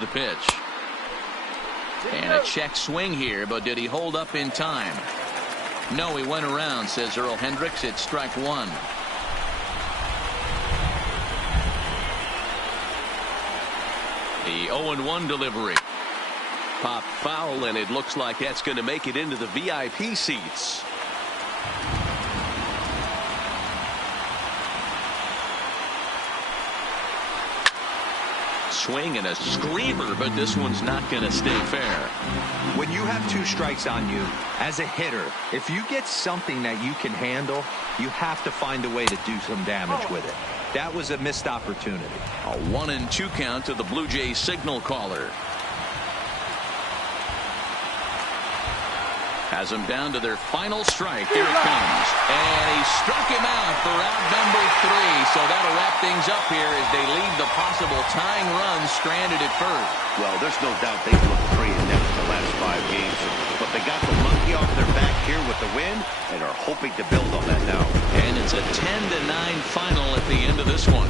The pitch. And a check swing here, but did he hold up in time? No, he went around, says Earl Hendricks. It's strike one. The 0-1 delivery. Pop foul, and it looks like that's going to make it into the VIP seats. Swing and a screamer, but this one's not going to stay fair. When you have 2 strikes on you, as a hitter, if you get something that you can handle, you have to find a way to do some damage with it. That was a missed opportunity. A 1-2 count to the Blue Jays signal caller. Has them down to their final strike. Here it comes. And he struck him out for out number 3. So that'll wrap things up here as they leave the possible tying run stranded at first. Well, there's no doubt they've looked pretty inept the last 5 games. But they got the monkey off their back here with the win and are hoping to build on that now. And it's a 10-9 final at the end of this one.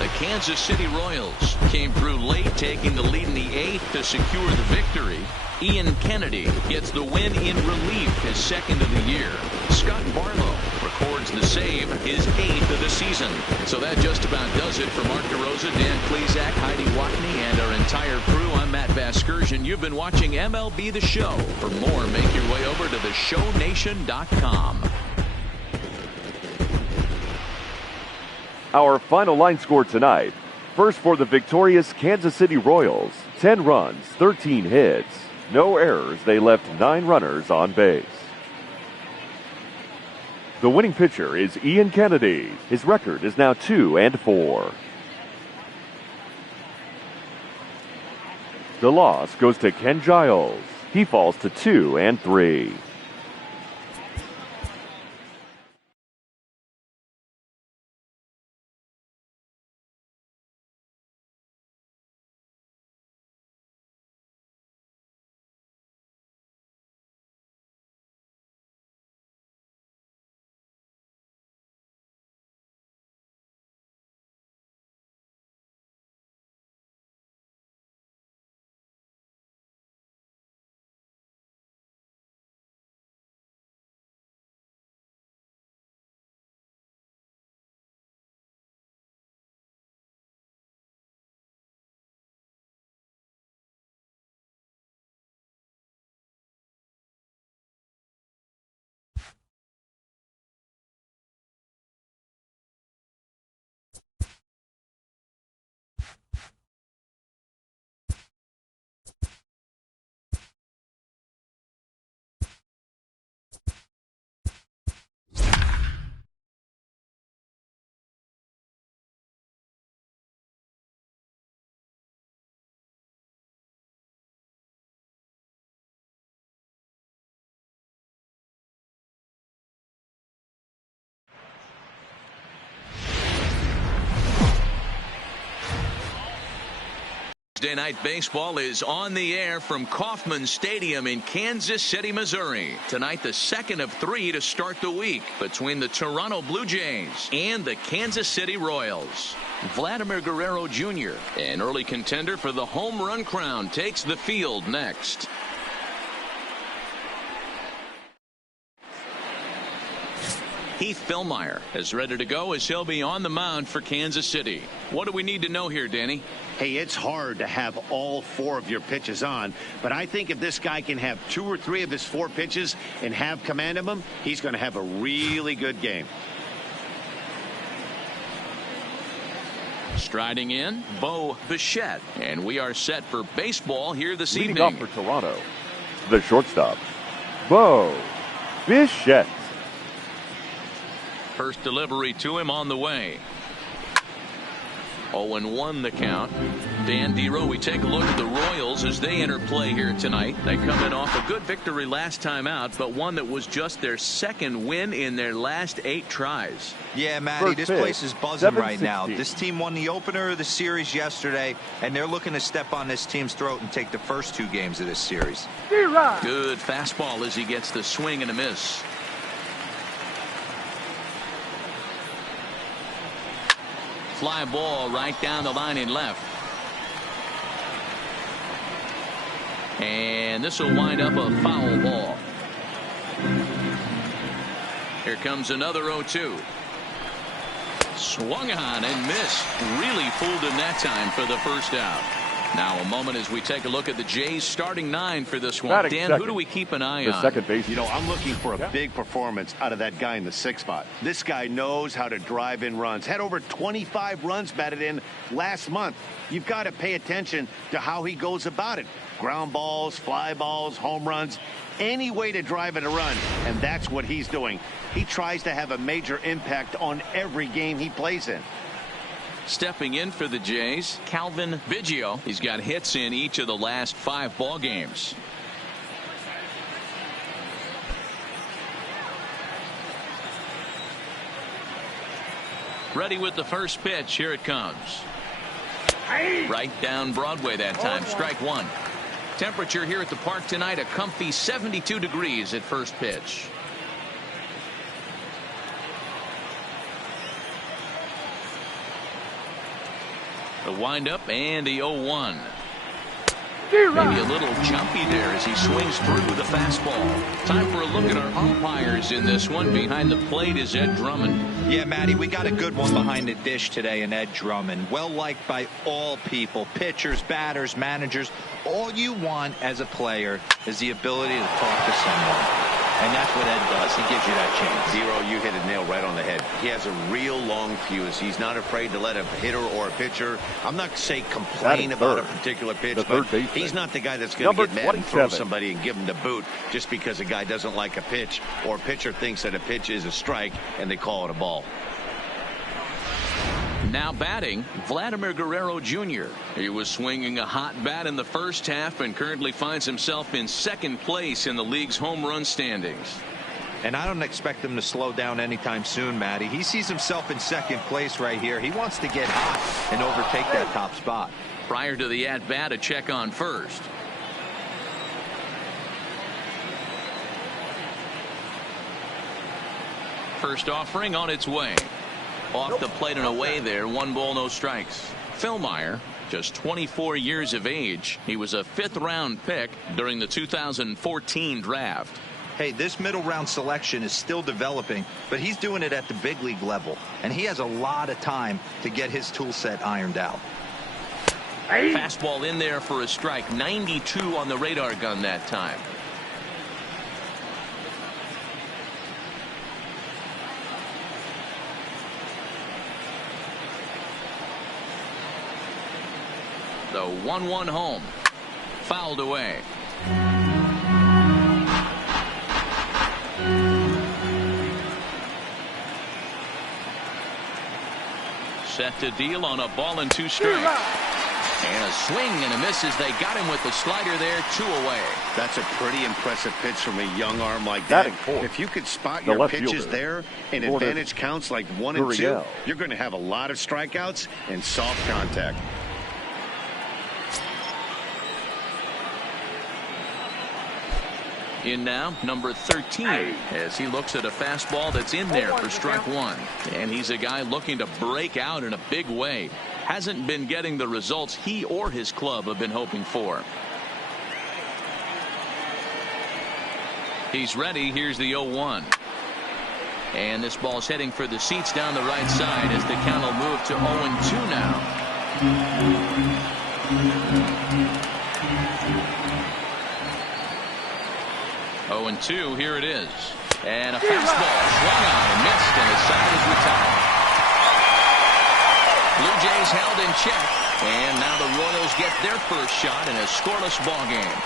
The Kansas City Royals came through late, taking the lead in the 8th to secure the victory. Ian Kennedy gets the win in relief, his 2nd of the year. Scott Barlow records the save, his 8th of the season. So that just about does it for Mark DeRosa, Dan Klezak, Heidi Watney, and our entire crew. I'm Matt Vasgersian. You've been watching MLB The Show. For more, make your way over to theshownation.com. Our final line score tonight. First for the victorious Kansas City Royals, 10 runs, 13 hits. No errors. They left 9 runners on base. The winning pitcher is Ian Kennedy. His record is now 2-4. The loss goes to Ken Giles. He falls to 2-3. Thursday Night Baseball is on the air from Kauffman Stadium in Kansas City, Missouri. Tonight, the 2nd of 3 to start the week between the Toronto Blue Jays and the Kansas City Royals. Vladimir Guerrero Jr., an early contender for the home run crown, takes the field next. Heath Fillmyer is ready to go as he'll be on the mound for Kansas City. What do we need to know here, Danny? Hey, it's hard to have all 4 of your pitches on, but I think if this guy can have 2 or 3 of his 4 pitches and have command of them, he's going to have a really good game. Striding in, Bo Bichette, and we are set for baseball here this evening. Leading off for Toronto, the shortstop, Bo Bichette. First delivery to him on the way. 0-1 the count. Dan Dero, we take a look at the Royals as they enter play here tonight. They come in off a good victory last time out, but one that was just their 2nd win in their last 8 tries. Yeah, Matty, this place is buzzing right now. This team won the opener of the series yesterday, and they're looking to step on this team's throat and take the first 2 games of this series. Good fastball as he gets the swing and a miss. Fly ball right down the line in left. And this will wind up a foul ball. Here comes another 0-2. Swung on and missed. Really fooled him that time for the first out. Now a moment as we take a look at the Jays starting 9 for this one. Dan, who do we keep an eye on? Second base. You know, I'm looking for a big performance out of that guy in the 6th spot. This guy knows how to drive in runs. Had over 25 runs batted in last month. You've got to pay attention to how he goes about it. Ground balls, fly balls, home runs, any way to drive in a run, and that's what he's doing. He tries to have a major impact on every game he plays in. Stepping in for the Jays, Calvin Biggio. He's got hits in each of the last 5 ball games. Ready with the first pitch. Here it comes. Right down Broadway that time. Strike 1. Temperature here at the park tonight, a comfy 72 degrees at first pitch. The windup and the 0-1. Maybe a little jumpy there as he swings through the fastball. Time for a look at our umpires in this one. Behind the plate is Ed Drummond. Yeah, Matty, we got a good one behind the dish today in Ed Drummond. Well liked by all people, pitchers, batters, managers. All you want as a player is the ability to talk to someone. And that's what Ed does. He gives you that chance. Zero, you hit a nail right on the head. He has a real long fuse. He's not afraid to let a hitter or a pitcher, I'm not saying complain about a particular pitch, but he's not the guy that's going to get mad and throw somebody and give him the boot just because a guy doesn't like a pitch or a pitcher thinks that a pitch is a strike and they call it a ball. Now batting, Vladimir Guerrero Jr. He was swinging a hot bat in the first half and currently finds himself in 2nd place in the league's home run standings. And I don't expect him to slow down anytime soon, Matty. He sees himself in 2nd place right here. He wants to get hot and overtake that top spot. Prior to the at-bat, a check on first. First offering on its way. Off the plate and away there. 1 ball, no strikes. Philmeyer, just 24 years of age. He was a 5th round pick during the 2014 draft. Hey, this middle round selection is still developing, but he's doing it at the big league level, and he has a lot of time to get his tool set ironed out. Fastball in there for a strike. 92 on the radar gun that time. The 1-1 home. Fouled away. Set to deal on a ball and 2 strikes. And a swing and a miss as they got him with the slider there. 2 away. That's a pretty impressive pitch from a young arm like that. If you could spot your pitches there and advantage counts like 1 and 2, you're going to have a lot of strikeouts and soft contact. In now, number 13, as he looks at a fastball that's in there for strike 1. And he's a guy looking to break out in a big way. Hasn't been getting the results he or his club have been hoping for. He's ready. Here's the 0-1. And this ball's heading for the seats down the right side as the count will move to 0-2 now. 0-2, here it is. And a fastball swung on and missed, and his side is retired. Blue Jays held in check, and now the Royals get their first shot in a scoreless ball game.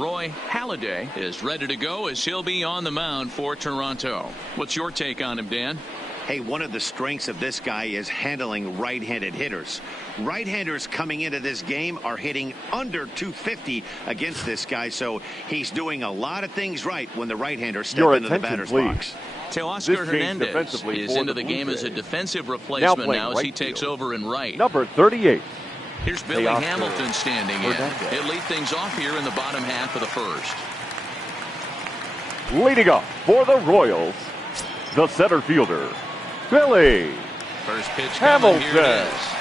Roy Halladay is ready to go as he'll be on the mound for Toronto. What's your take on him, Dan? Hey, one of the strengths of this guy is handling right-handed hitters. Right-handers coming into this game are hitting under 250 against this guy, so he's doing a lot of things right when the right-hander steps into the batter's box. Teoscar Hernandez is into the game as a defensive replacement now as he takes over in right. Number 38. Here's Billy Hamilton standing in. He'll lead things off here in the bottom half of the first. Leading off for the Royals, The center fielder, Billy First pitch coming. Here it Hamilton. is.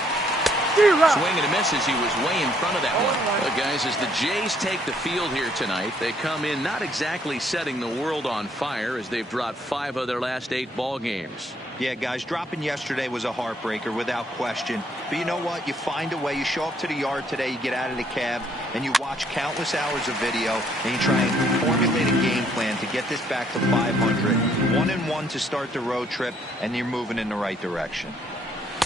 Swing and a miss as he was way in front of that one. But guys, as the Jays take the field here tonight, they come in not exactly setting the world on fire as they've dropped 5 of their last 8 ball games. Yeah, guys, dropping yesterday was a heartbreaker without question. But you know what? You find a way. You show up to the yard today, you get out of the cab, and you watch countless hours of video, and you try and formulate a game plan to get this back to 500. 1-1 to start the road trip, and you're moving in the right direction.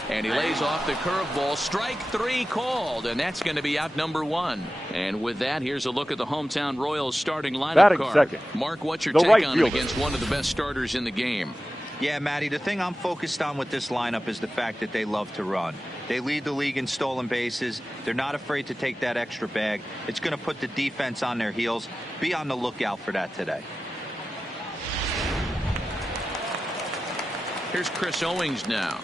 And he lays off the curveball. Strike 3 called, and that's going to be out number 1. And with that, here's a look at the hometown Royals starting lineup Batting card. second, Mark, what's your the take right on fielder. it against one of the best starters in the game? Yeah, Matty, the thing I'm focused on with this lineup is the fact that they love to run. They lead the league in stolen bases. They're not afraid to take that extra bag. It's going to put the defense on their heels. Be on the lookout for that today. Here's Chris Owings now.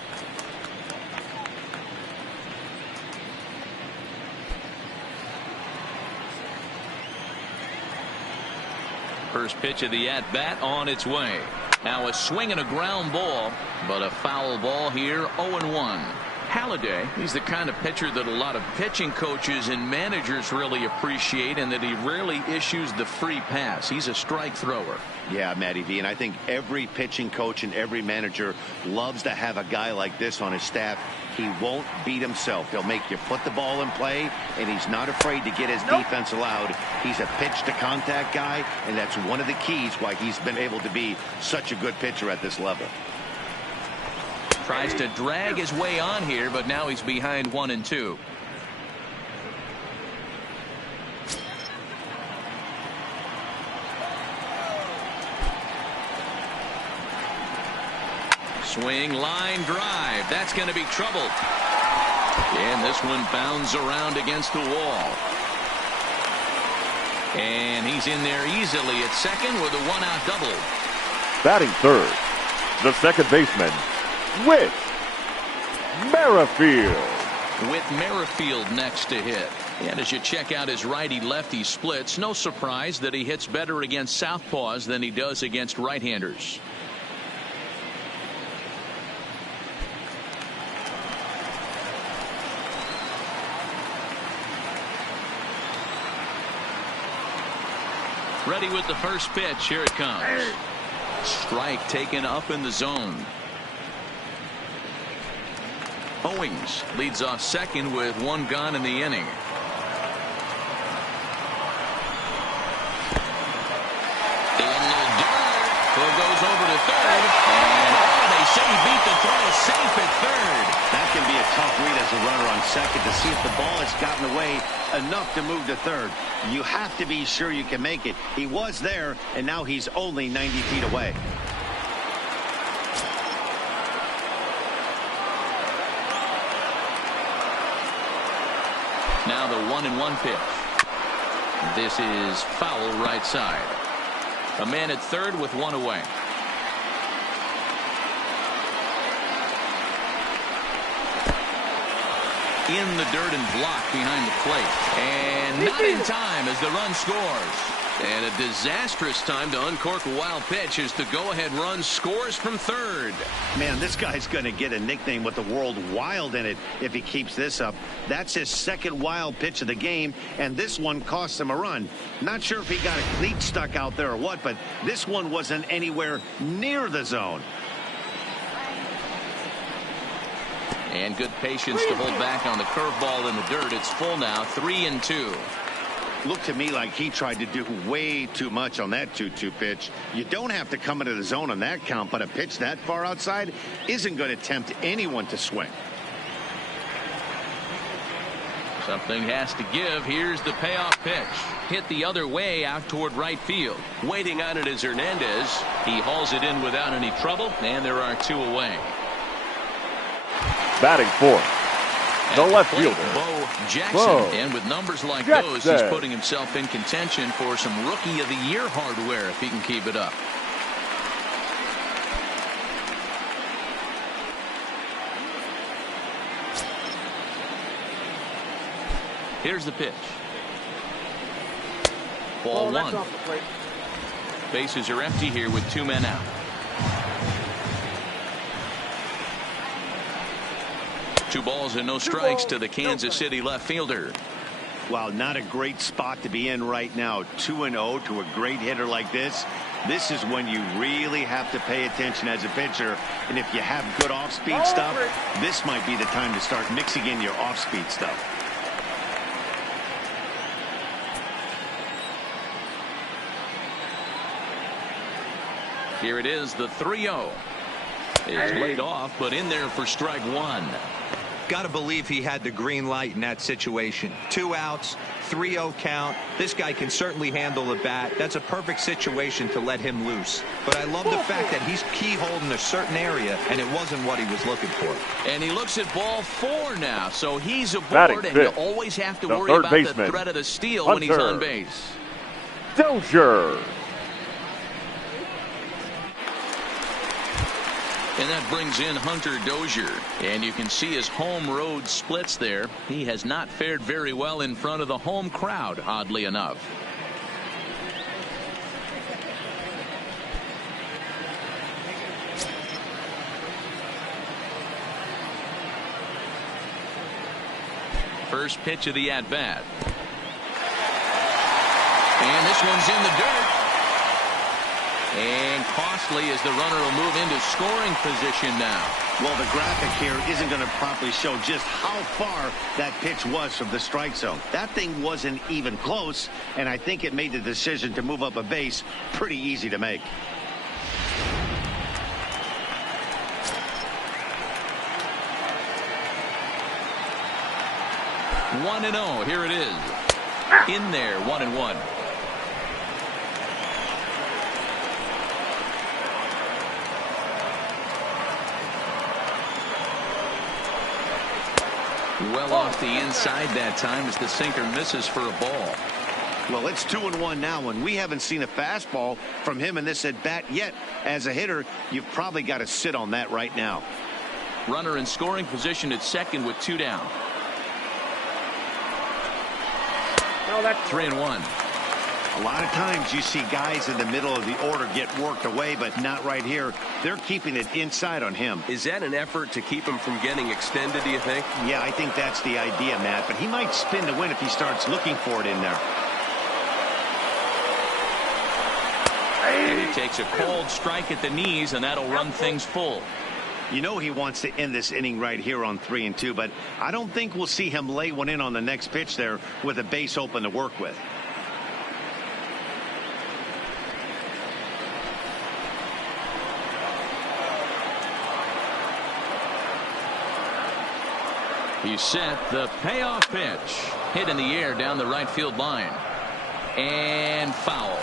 First pitch of the at-bat on its way. Now a swing and a ground ball, but a foul ball here, 0-1. Halladay, he's the kind of pitcher that a lot of pitching coaches and managers really appreciate, and that he rarely issues the free pass. He's a strike thrower. Yeah, Matty V, and I think every pitching coach and every manager loves to have a guy like this on his staff. He won't beat himself. He'll make you put the ball in play, and he's not afraid to get his defense allowed. He's a pitch-to-contact guy, and that's one of the keys why he's been able to be such a good pitcher at this level. Tries to drag his way on here, but now he's behind 1-2. Swing, line drive. That's going to be trouble. And this one bounds around against the wall. And he's in there easily at second with a 1-out double. Batting third, the second baseman, Whit Merrifield. With Merrifield next to hit. And as you check out his righty-lefty splits, no surprise that he hits better against southpaws than he does against right-handers. Ready with the first pitch. Here it comes. Strike taken up in the zone. Owings leads off second with 1 gone in the inning. In the dirt. Throw goes over to third. And they say he beat the throw safe at third. That can be a tough read as a runner on second to see if the ball has gotten away enough to move to third. You have to be sure you can make it. He was there, and now he's only 90 feet away. Now the 1-1 pitch. This is foul right side. A man at third with 1 away. In the dirt and blocked behind the plate. And not in time as the run scores. And a disastrous time to uncork a wild pitch as the go-ahead run scores from third. Man, this guy's going to get a nickname with the world wild in it if he keeps this up. That's his second wild pitch of the game, and this one cost him a run. Not sure if he got a cleat stuck out there or what, but this one wasn't anywhere near the zone. And good patience to hold back on the curveball in the dirt. It's full now, 3-2. Looked to me like he tried to do way too much on that 2-2 pitch. You don't have to come into the zone on that count, but a pitch that far outside isn't going to tempt anyone to swing. Something has to give. Here's the payoff pitch. Hit the other way out toward right field. Waiting on it is Hernandez. He hauls it in without any trouble, and there are 2 away. Batting fourth, the left Plate, fielder, Bo Jackson. Bo And with numbers like Jackson. those, he's putting himself in contention for some Rookie of the Year hardware if he can keep it up. Here's the pitch. Ball 1. Bases are empty here with 2 men out. 2 balls and no strikes to the Kansas City left fielder. Well, not a great spot to be in right now. 2-0 to a great hitter like this. This is when you really have to pay attention as a pitcher. And if you have good off-speed stuff, this might be the time to start mixing in your off-speed stuff. Here it is, the 3-0. It's laid off, but in there for strike 1. Got to believe he had the green light in that situation. 2 outs, 3-0 count. This guy can certainly handle the bat. That's a perfect situation to let him loose. But I love the fact that he's keyholding a certain area, and it wasn't what he was looking for. And he looks at ball 4 now, so he's Batting aboard, and you fifth, always have to the worry third about baseman, the threat of the steal Hunter when he's on base. Dozier. And that brings in Hunter Dozier. And you can see his home road splits there. He has not fared very well in front of the home crowd, oddly enough. First pitch of the at-bat. And this one's in the dirt. And costly as the runner will move into scoring position now. Well, the graphic here isn't going to properly show just how far that pitch was from the strike zone. That thing wasn't even close, and I think it made the decision to move up a base pretty easy to make. One and 0. Here it is. In there, 1-1. Well off the inside that time as the sinker misses for a ball. Well, it's 2-1 now, and we haven't seen a fastball from him in this at-bat yet. As a hitter, you've probably got to sit on that right now. Runner in scoring position at second with 2 down. 3-1. A lot of times you see guys in the middle of the order get worked away, but not right here. They're keeping it inside on him. Is that an effort to keep him from getting extended, do you think? Yeah, I think that's the idea, Matt, but he might spin to win if he starts looking for it in there. And he takes a cold strike at the knees, and that'll run things full. You know he wants to end this inning right here on 3-2, but I don't think we'll see him lay one in on the next pitch there with a base open to work with. He's set. The payoff pitch. Hit in the air down the right field line. And foul.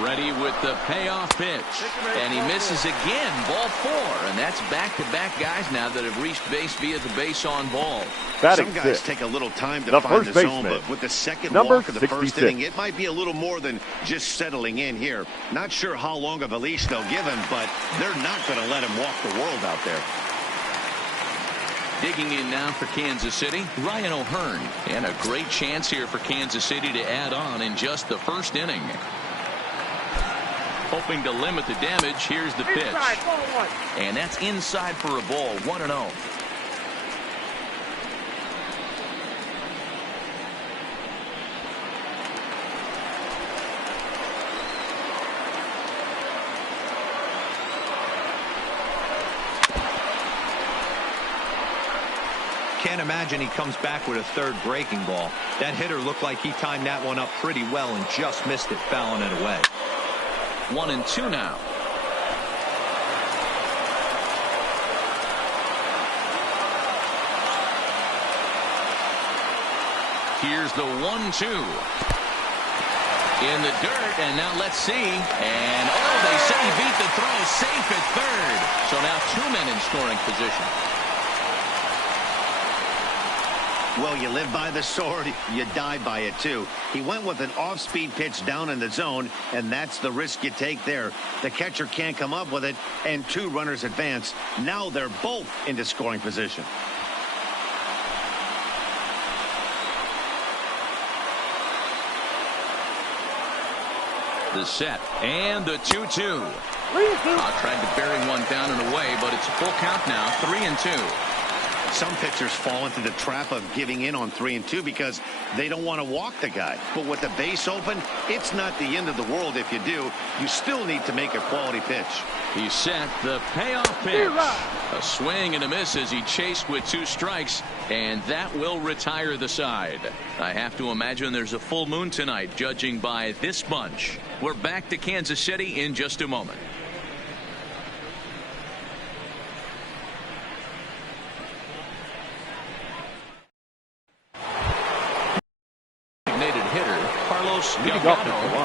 Ready with the payoff pitch. And he misses again. Ball 4. And that's back-to-back guys now that have reached base via the base on ball. Some guys take a little time to find the zone, but with the second walk of the first inning, it might be a little more than just settling in here. Not sure how long of a leash they'll give him, but they're not going to let him walk the world out there. Digging in now for Kansas City, Ryan O'Hearn. And a great chance here for Kansas City to add on in just the first inning. Hoping to limit the damage. Here's the pitch. And that's inside for a ball. 1-0. Can't imagine he comes back with a third breaking ball. That hitter looked like he timed that one up pretty well and just missed it, fouling it away. 1-2 now. Here's the 1-2. In the dirt, and now let's see. And, they say he beat the throw, safe at third. So now 2 men in scoring position. Well, you live by the sword, you die by it too. He went with an off-speed pitch down in the zone, and that's the risk you take there. The catcher can't come up with it, and 2 runners advance. Now they're both into scoring position. The set and the 2-2. Tried to bury one down and away, but it's a full count now, 3-2. Some pitchers fall into the trap of giving in on 3-2 because they don't want to walk the guy. But with the base open, it's not the end of the world if you do. You still need to make a quality pitch. He set the payoff pitch. A swing and a miss as he chased with 2 strikes, and that will retire the side. I have to imagine there's a full moon tonight, judging by this bunch. We're back to Kansas City in just a moment.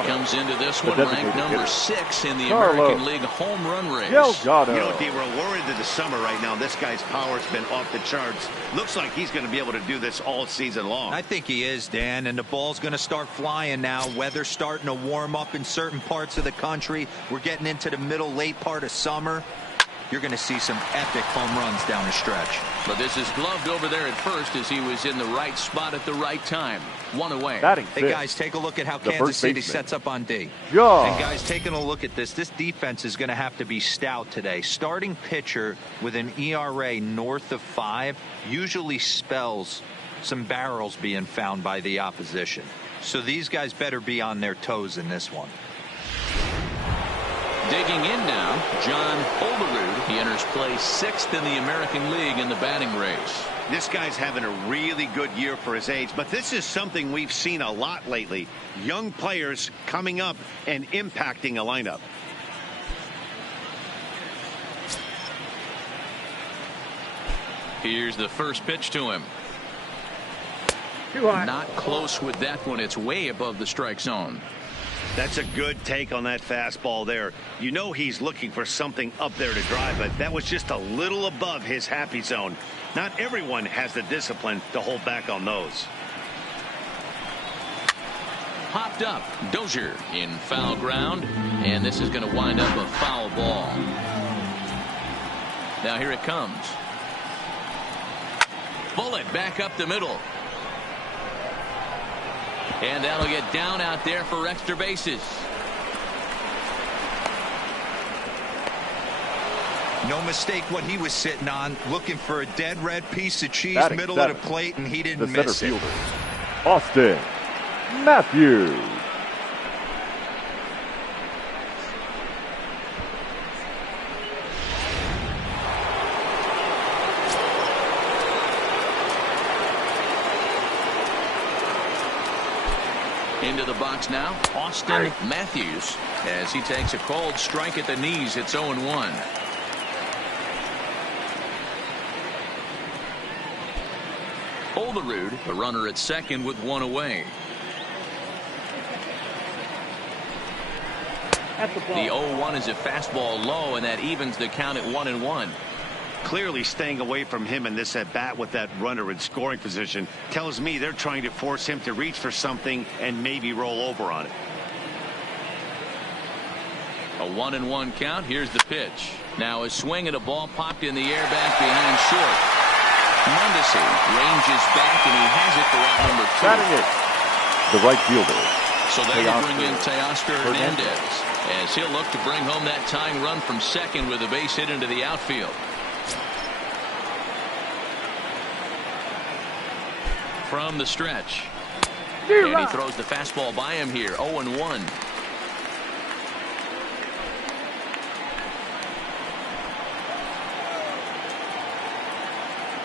Comes into this one ranked number 6 in the American League home run race. You know, D, we're worried that the summer right now, this guy's power's been off the charts. Looks like he's going to be able to do this all season long. I think he is, Dan, and the ball's going to start flying now. Weather's starting to warm up in certain parts of the country. We're getting into the late part of summer. You're going to see some epic home runs down the stretch. But this is gloved over there at first as he was in the right spot at the right time. 1 away. Hey, guys, take a look at how Kansas City sets up on D. And, guys, taking a look at this defense is going to have to be stout today. Starting pitcher with an ERA north of 5 usually spells some barrels being found by the opposition. So these guys better be on their toes in this one. Digging in now, John Olerud. He enters play 6th in the American League in the batting race. This guy's having a really good year for his age, but this is something we've seen a lot lately. Young players coming up and impacting a lineup. Here's the first pitch to him. Not close with that one. It's way above the strike zone. That's a good take on that fastball there. You know he's looking for something up there to drive, but that was just a little above his happy zone. Not everyone has the discipline to hold back on those. Popped up. Dozier in foul ground, and this is going to wind up a foul ball. Now here it comes. Bullet back up the middle. And that'll get down out there for extra bases. No mistake what he was sitting on, looking for a dead red piece of cheese, middle of the plate, and he didn't miss it. Austin Matthews. Into the box now, Austin Matthews, as he takes a cold strike at the knees. It's 0-1. Olerud, the runner at second with 1 away. The 0-1 is a fastball low, and that evens the count at 1-1. Clearly staying away from him in this at bat with that runner in scoring position tells me they're trying to force him to reach for something and maybe roll over on it. A 1-1 count. Here's the pitch. Now a swing and a ball popped in the air back behind short. Mondesi ranges back, and he has it for out number 2. Batting it, the right fielder. So they will bring in Teoscar Hernandez as he'll look to bring home that tying run from second with a base hit into the outfield. From the stretch. And he throws the fastball by him here. 0-1.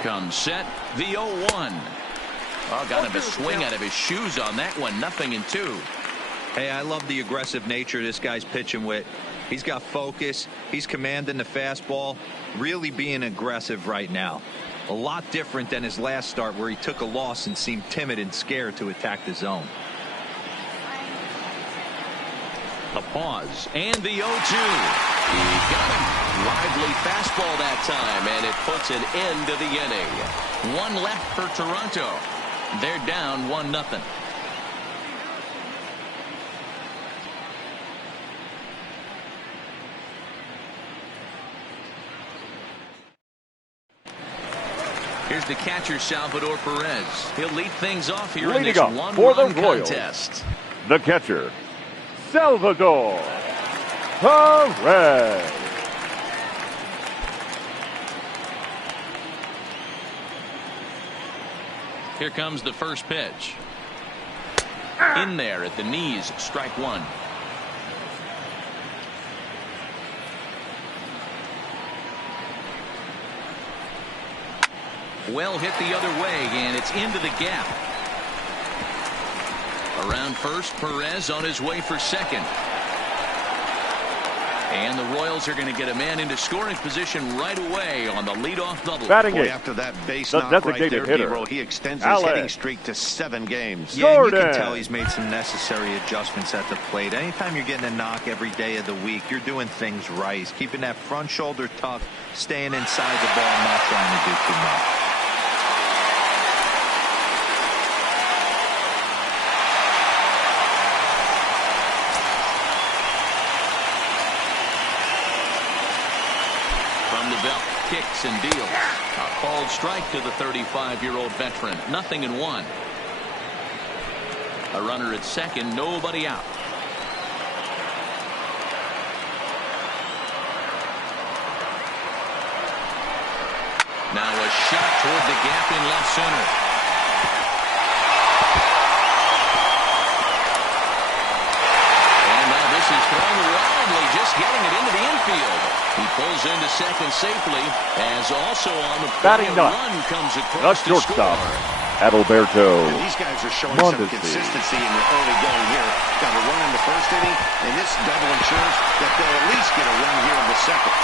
Comes set. The 0-1. Oh, got him a swing out of his shoes on that one. 0-2. Hey, I love the aggressive nature this guy's pitching with. He's got focus. He's commanding the fastball. Really being aggressive right now. A lot different than his last start where he took a loss and seemed timid and scared to attack the zone. The pause and the 0-2. He got him. Lively fastball that time, and it puts an end to the inning. 1 left for Toronto. They're down 1-0. Here's the catcher, Salvador Perez. He'll lead things off here in this 1-1 contest. The catcher, Salvador Perez. Here comes the first pitch. In there at the knees, strike one. Well hit the other way, and it's into the gap. Around first, Perez on his way for second. And the Royals are going to get a man into scoring position right away on the leadoff double. Batting Boy, it. after that base The knock right designated there, hitter, D-Roll, he extends his Alex hitting streak to 7 games. Yeah, and you Jordan. can tell he's made some necessary adjustments at the plate. Anytime you're getting a knock every day of the week, you're doing things right. He's keeping that front shoulder tucked, staying inside the ball, not trying to do too much. From the belt, kicks and deals. A called strike to the 35-year-old veteran. 0-1. A runner at second, nobody out. Now a shot toward the gap in left center. And now this is thrown wildly, just getting it into the infield. He pulls into second safely, as also on the play, Batting a ninth, run comes the across to shortstop, score. Adalberto And these guys are showing some Mondesi. consistency in the early going here. Got a run in the first inning, and this double ensures that they'll at least get a run here in the second.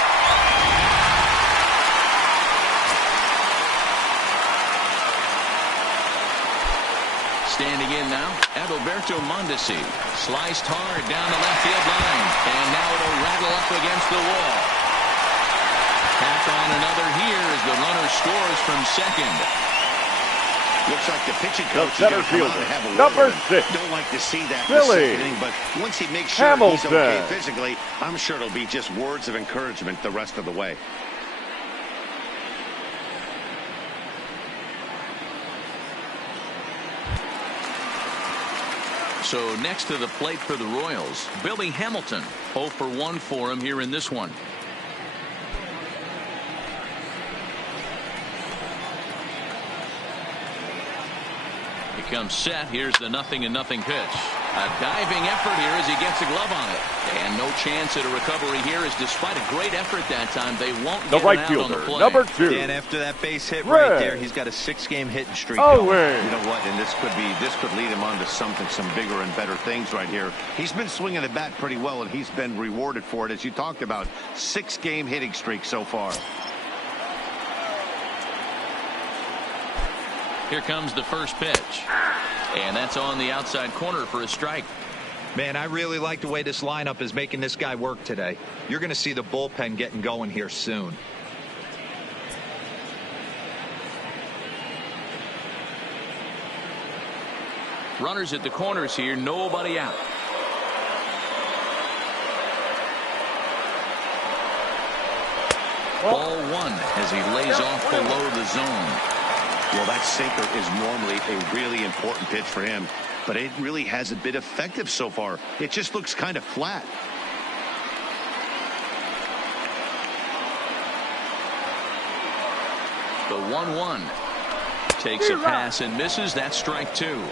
Standing in now, Adalberto Mondesi. Sliced hard down the left field line, and now it'll rattle up against the wall. Tack on another here as the runner scores from second. Looks like the pitching The coach is center going to come out fielder, and have a number word. 6, Don't like to see that in the Billy second inning, but once he makes sure he's okay Hamilton. physically, I'm sure it'll be just words of encouragement the rest of the way. So next to the plate for the Royals, Billy Hamilton. 0 for 1 for him here in this one. He comes set. Here's the 0-0 pitch. A diving effort here as he gets a glove on it. And no chance at a recovery here, as despite a great effort that time, they won't the get right it out on the fielder, play. number 2, And after that base hit Red. right there, he's got a 6-game hitting streak Owen. going. You know what? And this could lead him on to some bigger and better things right here. He's been swinging the bat pretty well, and he's been rewarded for it, as you talked about. 6-game hitting streak so far. Here comes the first pitch. And that's on the outside corner for a strike. Man, I really like the way this lineup is making this guy work today. You're going to see the bullpen getting going here soon. Runners at the corners here, nobody out. Ball 1 as he lays off below the zone. Well, that sinker is normally a really important pitch for him, but it really hasn't been effective so far. It just looks kind of flat. The 1-1 takes a pass and misses. That's strike 2.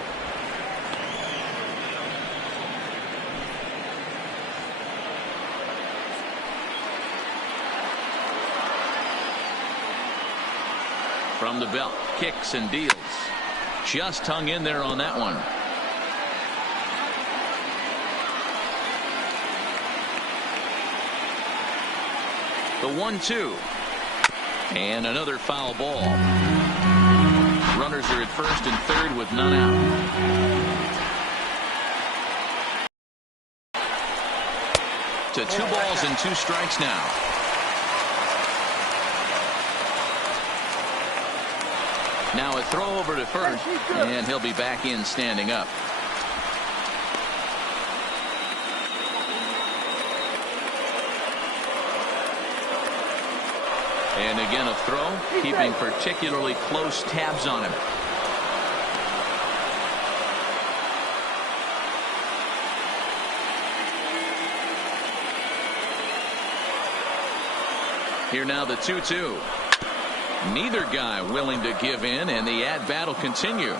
From the belt, kicks and deals. Just hung in there on that one. The 1-2. And another foul ball. Runners are at first and third with none out. To 2 balls and 2 strikes now. Now a throw over to first, and he'll be back in standing up. And again a throw, keeping particularly close tabs on him. Here now the 2-2. Neither guy willing to give in, and the at-bat will continue.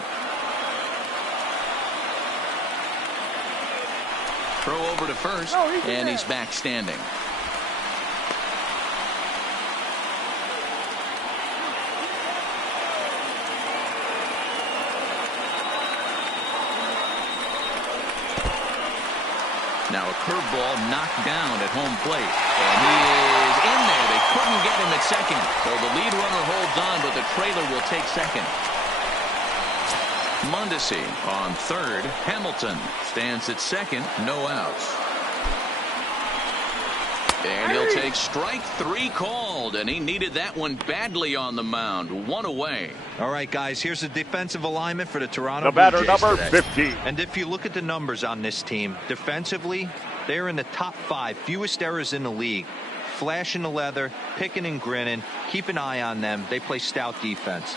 Throw over to first, and he's back standing. Now a curveball knocked down at home plate. And he is in there. They couldn't get him at second. So the lead runner holds on, but the trailer will take second. Mondesi on third. Hamilton stands at second. No outs. And he'll take strike 3 called, and he needed that one badly on the mound. 1 away. All right, guys, here's the defensive alignment for the Toronto Blue Jays. The batter, number today. 15. And if you look at the numbers on this team, defensively, they're in the top 5, fewest errors in the league. Flashing the leather, picking and grinning. Keep an eye on them. They play stout defense.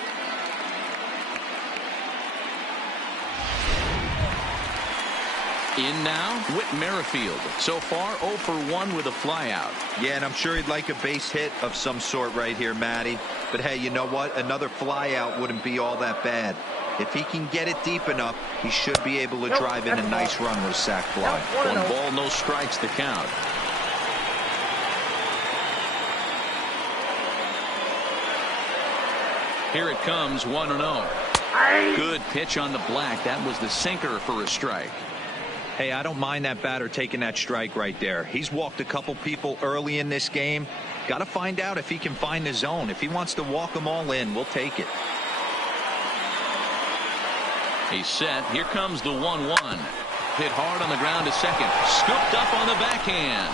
In now, Whit Merrifield. So far, 0 for 1 with a flyout. Yeah, and I'm sure he'd like a base hit of some sort right here, Matty. But hey, you know what? Another flyout wouldn't be all that bad. If he can get it deep enough, he should be able to drive in a nice run with a sac fly. 1 ball, no strikes to count. Here it comes, 1-0. Good pitch on the black. That was the sinker for a strike. Hey, I don't mind that batter taking that strike right there. He's walked a couple people early in this game. Got to find out if he can find the zone. If he wants to walk them all in, we'll take it. He's set. Here comes the 1-1. Hit hard on the ground to second. Scooped up on the backhand.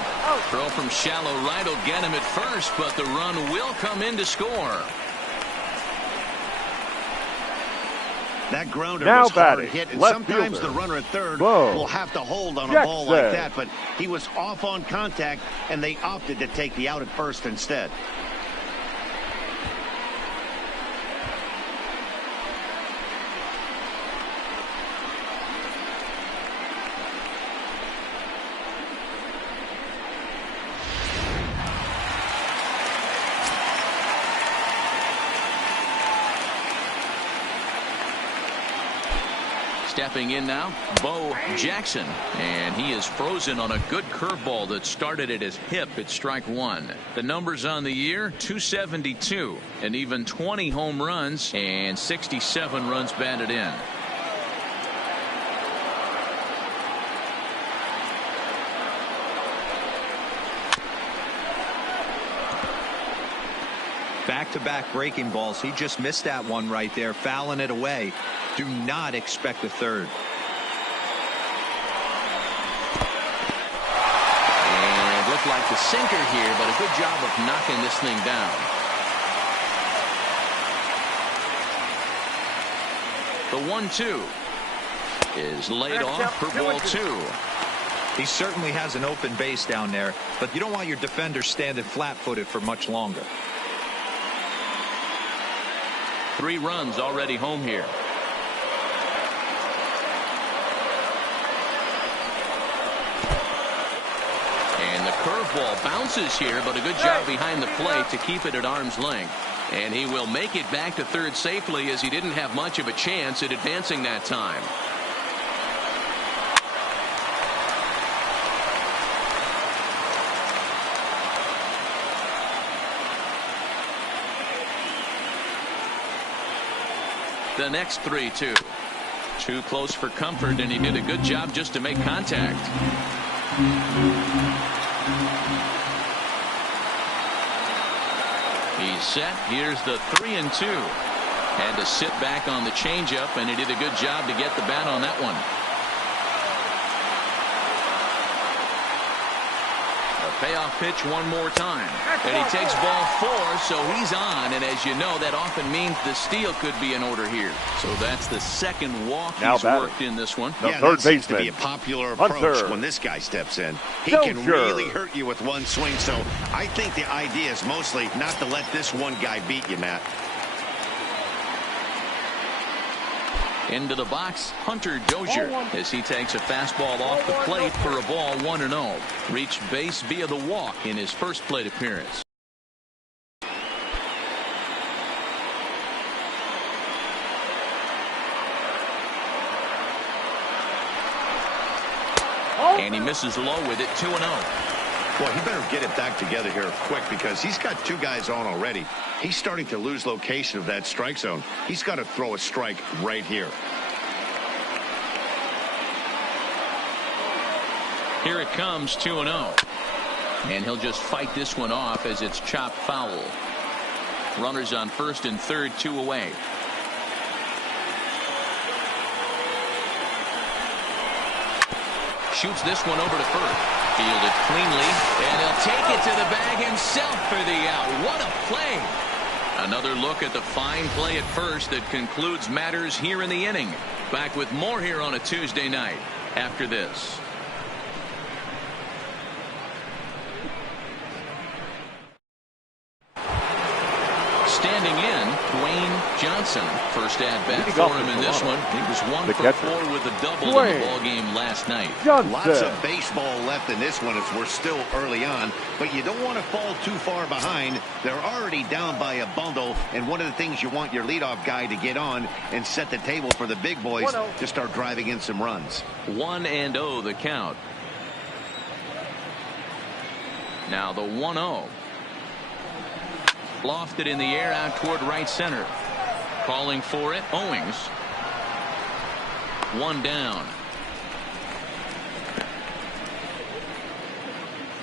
Throw from shallow right will get him at first, but the run will come in to score. That grounder now was hard batting, hit, and left sometimes fielder. the runner at third Whoa. will have to hold on a Jackson. ball like that, but he was off on contact, and they opted to take the out at first instead. Stepping in now, Bo Jackson, and he is frozen on a good curveball that started at his hip at strike 1. The numbers on the year, 272, and even 20 home runs and 67 runs batted in. Back-to-back breaking balls. He just missed that one right there, fouling it away. Do not expect a third. And it looked like the sinker here, but a good job of knocking this thing down. The 1-2 is laid off for ball 2. He certainly has an open base down there, but you don't want your defender standing flat-footed for much longer. 3 runs already home here. And the curveball bounces here, but a good job behind the plate to keep it at arm's length. And he will make it back to third safely, as he didn't have much of a chance at advancing that time. The next 3-2. Too close for comfort, and he did a good job just to make contact. He's set. Here's the 3-2. Had to sit back on the changeup, and he did a good job to get the bat on that one. Payoff pitch one more time, and he takes ball 4, so he's on. And as you know, that often means the steal could be in order here. So that's the second walk now he's batting. worked in this one. The Yeah, third that seems to baseman, be a popular approach Hunter. when this guy steps in. He Dozier. can really hurt you with one swing, so I think the idea is mostly not to let this one guy beat you, Matt. Into the box, Hunter Dozier, as he takes a fastball off the plate for a ball 1-0. Reached base via the walk in his first plate appearance. And he misses low with it, 2-0. Well, he better get it back together here quick because he's got two guys on already. He's starting to lose location of that strike zone. He's got to throw a strike right here. Here it comes, 2-0. And he'll just fight this one off as it's chopped foul. Runners on first and third, 2 away. Shoots this one over to first. Fielded cleanly, and he'll take it to the bag himself for the out. What a play! Another look at the fine play at first that concludes matters here in the inning. Back with more here on a Tuesday night after this. Standing in, Dwayne Johnson. First at bat for him in this one. He was 1 for 4 with a double in the ball game last night. Lots of baseball left in this one as we're still early on, but you don't want to fall too far behind. They're already down by a bundle, and one of the things you want your leadoff guy to get on and set the table for the big boys to start driving in some runs. 1-0 the count. Now the 1-0. Lofted in the air out toward right center. Calling for it, Owings. 1 down.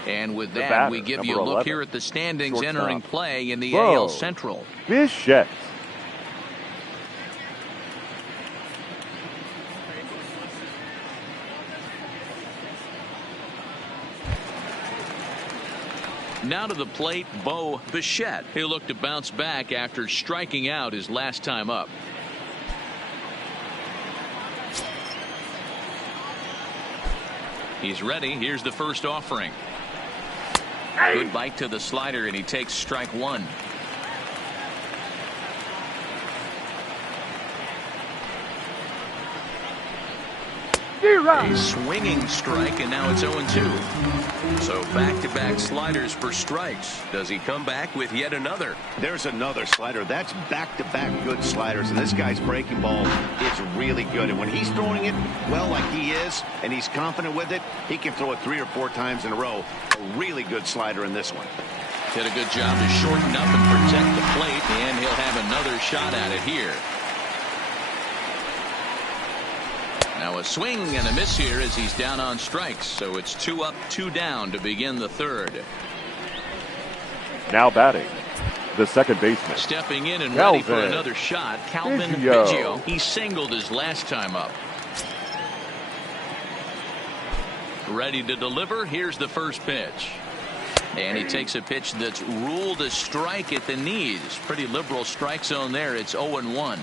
And with that, we give you a look here at the standings entering play in the AL Central. Bichette. Now to the plate, Bo Bichette. He'll look to bounce back after striking out his last time up. He's ready. Here's the first offering. Good bite to the slider, and he takes strike 1. A swinging strike, and now it's 0-2. So back-to-back sliders for strikes. Does he come back with yet another? There's another slider. That's back-to-back good sliders, and this guy's breaking ball is really good. And when he's throwing it well like he is, and he's confident with it, he can throw it 3 or 4 times in a row. A really good slider in this one. Did a good job to shorten up and protect the plate, and he'll have another shot at it here. Now a swing and a miss here as he's down on strikes. So it's 2 up, 2 down to begin the third. Now batting, the second baseman. Stepping in and ready for another shot, Calvin Biggio. He singled his last time up. Ready to deliver. Here's the first pitch. And he takes a pitch that's ruled a strike at the knees. Pretty liberal strike zone there. It's 0-1.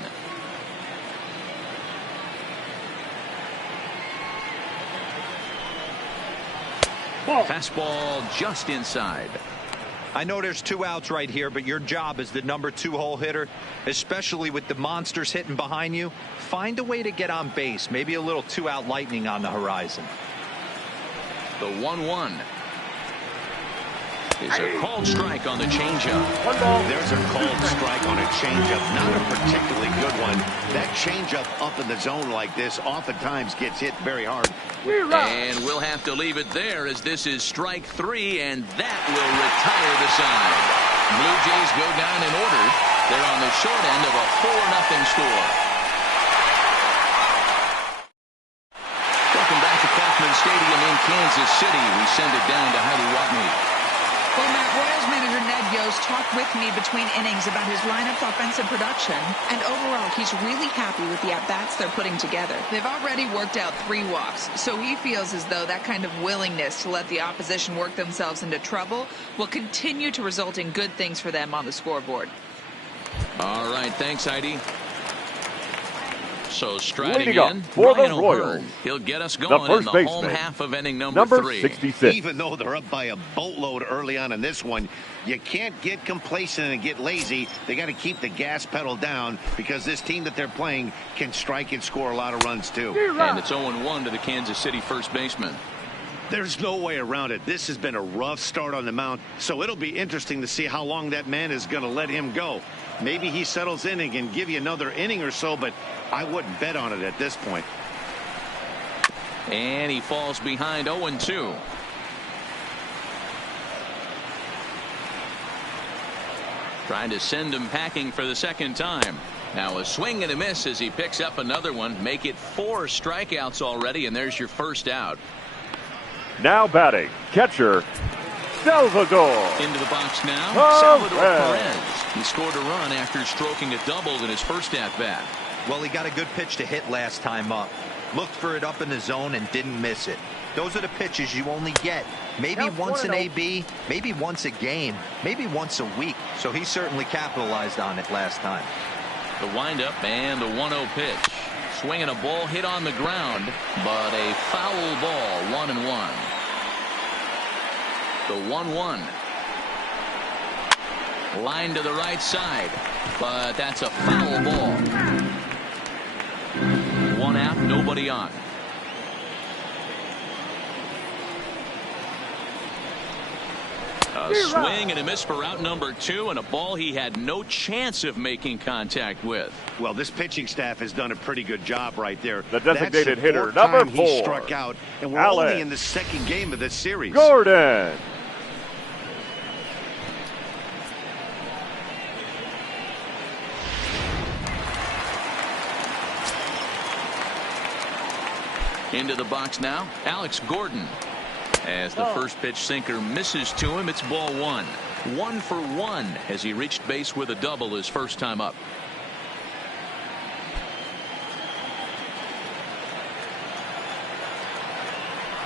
Fastball just inside. I know there's 2 outs right here, but your job as the number 2 hole hitter, especially with the monsters hitting behind you, find a way to get on base. Maybe a little 2-out lightning on the horizon. The 1-1 is a called strike on the changeup. There's a called strike on a changeup. Not a particularly good one. That changeup up in the zone like this oftentimes gets hit very hard. And we'll have to leave it there as this is strike 3, and that will retire the side. Blue Jays go down in order. They're on the short end of a 4-0 score. Welcome back to Kauffman Stadium in Kansas City. We send it down to Heidi Watney. Well, Matt, Royals manager Ned Yost talked with me between innings about his lineup's offensive production, and overall, he's really happy with the at-bats they're putting together. They've already worked out 3 walks, so he feels as though that kind of willingness to let the opposition work themselves into trouble will continue to result in good things for them on the scoreboard. All right, thanks, Heidi. So striding in for Ryan the Royals. O'Hearn. He'll get us going in the home half of inning number 3. 66. Even though they're up by a boatload early on in this one, you can't get complacent and get lazy. They got to keep the gas pedal down because this team that they're playing can strike and score a lot of runs too. And it's 0-1 to the Kansas City first baseman. There's no way around it. This has been a rough start on the mound, so it'll be interesting to see how long that man is going to let him go. Maybe he settles in and can give you another inning or so, but I wouldn't bet on it at this point. And he falls behind 0-2. Trying to send him packing for the second time. Now a swing and a miss as he picks up another one. Make it 4 strikeouts already, and there's your first out. Now batting, catcher, Salvador. Into the box now, Oh, Salvador man. Perez. He scored a run after stroking a double in his first at-bat. Well, he got a good pitch to hit last time up. Looked for it up in the zone and didn't miss it. Those are the pitches you only get maybe once an AB, maybe once a game, maybe once a week. So he certainly capitalized on it last time. The windup and the 1-0 pitch. Swinging a ball hit on the ground, but a foul ball, 1-1. The 1-1. Line to the right side, but that's a foul ball. 1 out, nobody on. A swing and a miss for out number 2, and a ball he had no chance of making contact with. Well, this pitching staff has done a pretty good job right there. The designated That's the hitter, fourth number time 4. He struck out, and we're Alex only in the second game of this series. Gordon. Into the box now, Alex Gordon. As the first pitch sinker misses to him, it's ball 1. 1 for 1 as he reached base with a double his first time up.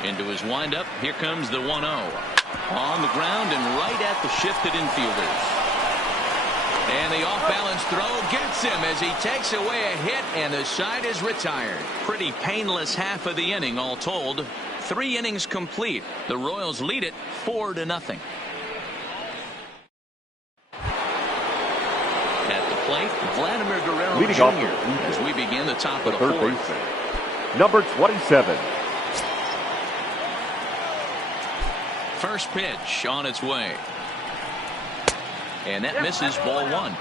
Into his windup, here comes the 1-0. On the ground and right at the shifted infielders. And the off-balance throw gets him as he takes away a hit, and the side is retired. Pretty painless half of the inning all told. 3 innings complete. The Royals lead it 4-0. At the plate, Vladimir Guerrero Leading Jr. off as we begin the top of the third 4th. baseman, number 27. First pitch on its way. And that misses, ball 1.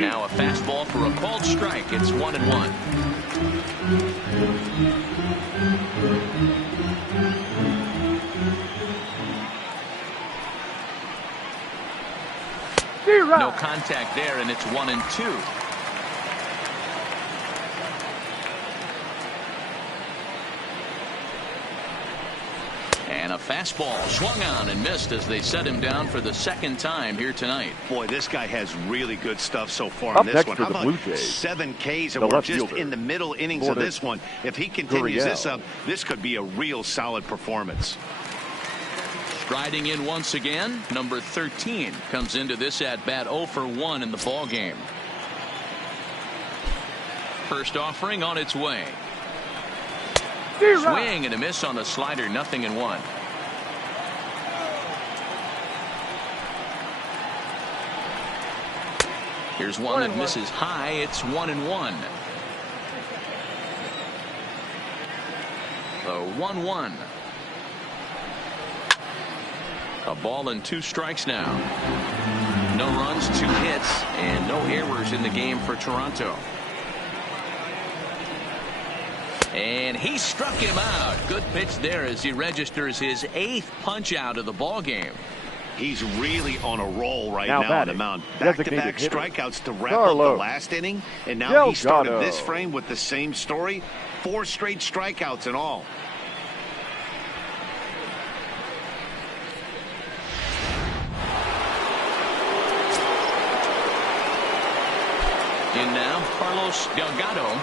Now a fastball for a called strike. It's 1-1. No contact there, and it's 1-2. And a fastball swung on and missed as they set him down for the second time here tonight. Boy, this guy has really good stuff so far Up in this next one. for How the about Blue Jays, 7 Ks, the and we're left just fielder, in the middle innings of Gordon this one. If he continues this Gurriel. up, this could be a real solid performance. Striding in once again, number 13 comes into this at bat 0 for 1 in the ball game. First offering on its way. Swing and a miss on the slider, 0-1. Here's one that misses high. It's 1-1. The 1-1. A ball and 2 strikes now. No runs, 2 hits, and no errors in the game for Toronto. And he struck him out. Good pitch there as he registers his 8th punch out of the ball game. He's really on a roll right Now now on batting, the mound. designated Back-to-back hitter, strikeouts to wrap Carlos up the last inning, and now he started Delgado. this frame with the same story. 4 straight strikeouts in all. In now, Carlos Delgado.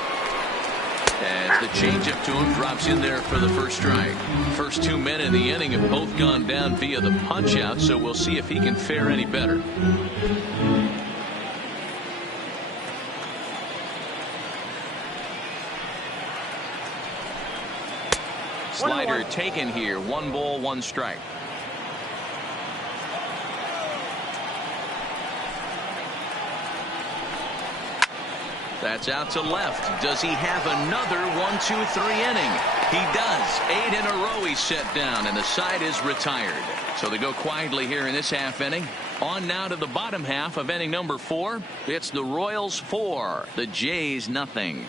As the changeup to him drops in there for the first strike. First 2 men in the inning have both gone down via the punch out, so we'll see if he can fare any better. Slider taken here. 1 ball, 1 strike. That's out to left. Does he have another 1-2-3 inning? He does. 8 in a row he's set down, and the side is retired. So they go quietly here in this half inning. On now to the bottom half of inning number 4. It's the Royals 4, the Jays nothing.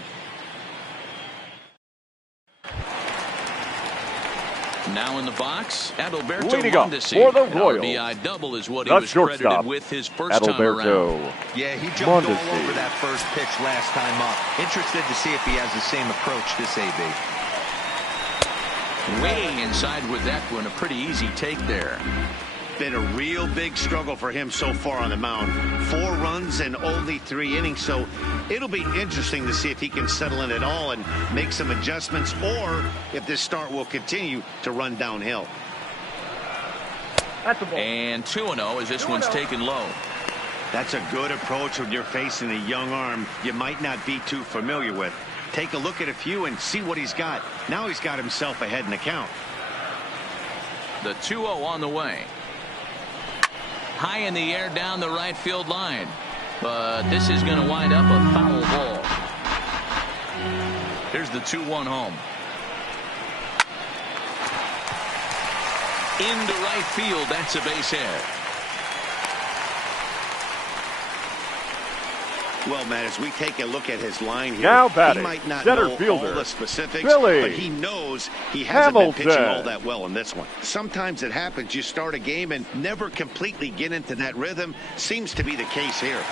Now in the box, Adalberto Leading up Mondesi. for the An Royals, RBI double is what he the was shortstop, credited with his first time Adalberto around. Yeah, he jumped Mondesi. all over that first pitch last time up. Interested to see if he has the same approach this AB. Way inside with that one. A pretty easy take there. Been a real big struggle for him so far on the mound. 4 runs in only 3 innings, so it'll be interesting to see if he can settle in at all and make some adjustments, or if this start will continue to run downhill. And 2-0 as this one's taken low. That's a good approach when you're facing a young arm you might not be too familiar with. Take a look at a few and see what he's got. Now he's got himself ahead in the count. The 2-0 on the way. High in the air down the right field line. But this is going to wind up a foul ball. Here's the 2-1 home. Into right field. That's a base hit. Well, Matt, as we take a look at his line here, Now batting, he might not center know fielder, all the specifics, Billy but he knows he hasn't been pitching Hamilton. all that well in this one. Sometimes it happens. You start a game and never completely get into that rhythm. Seems to be the case here.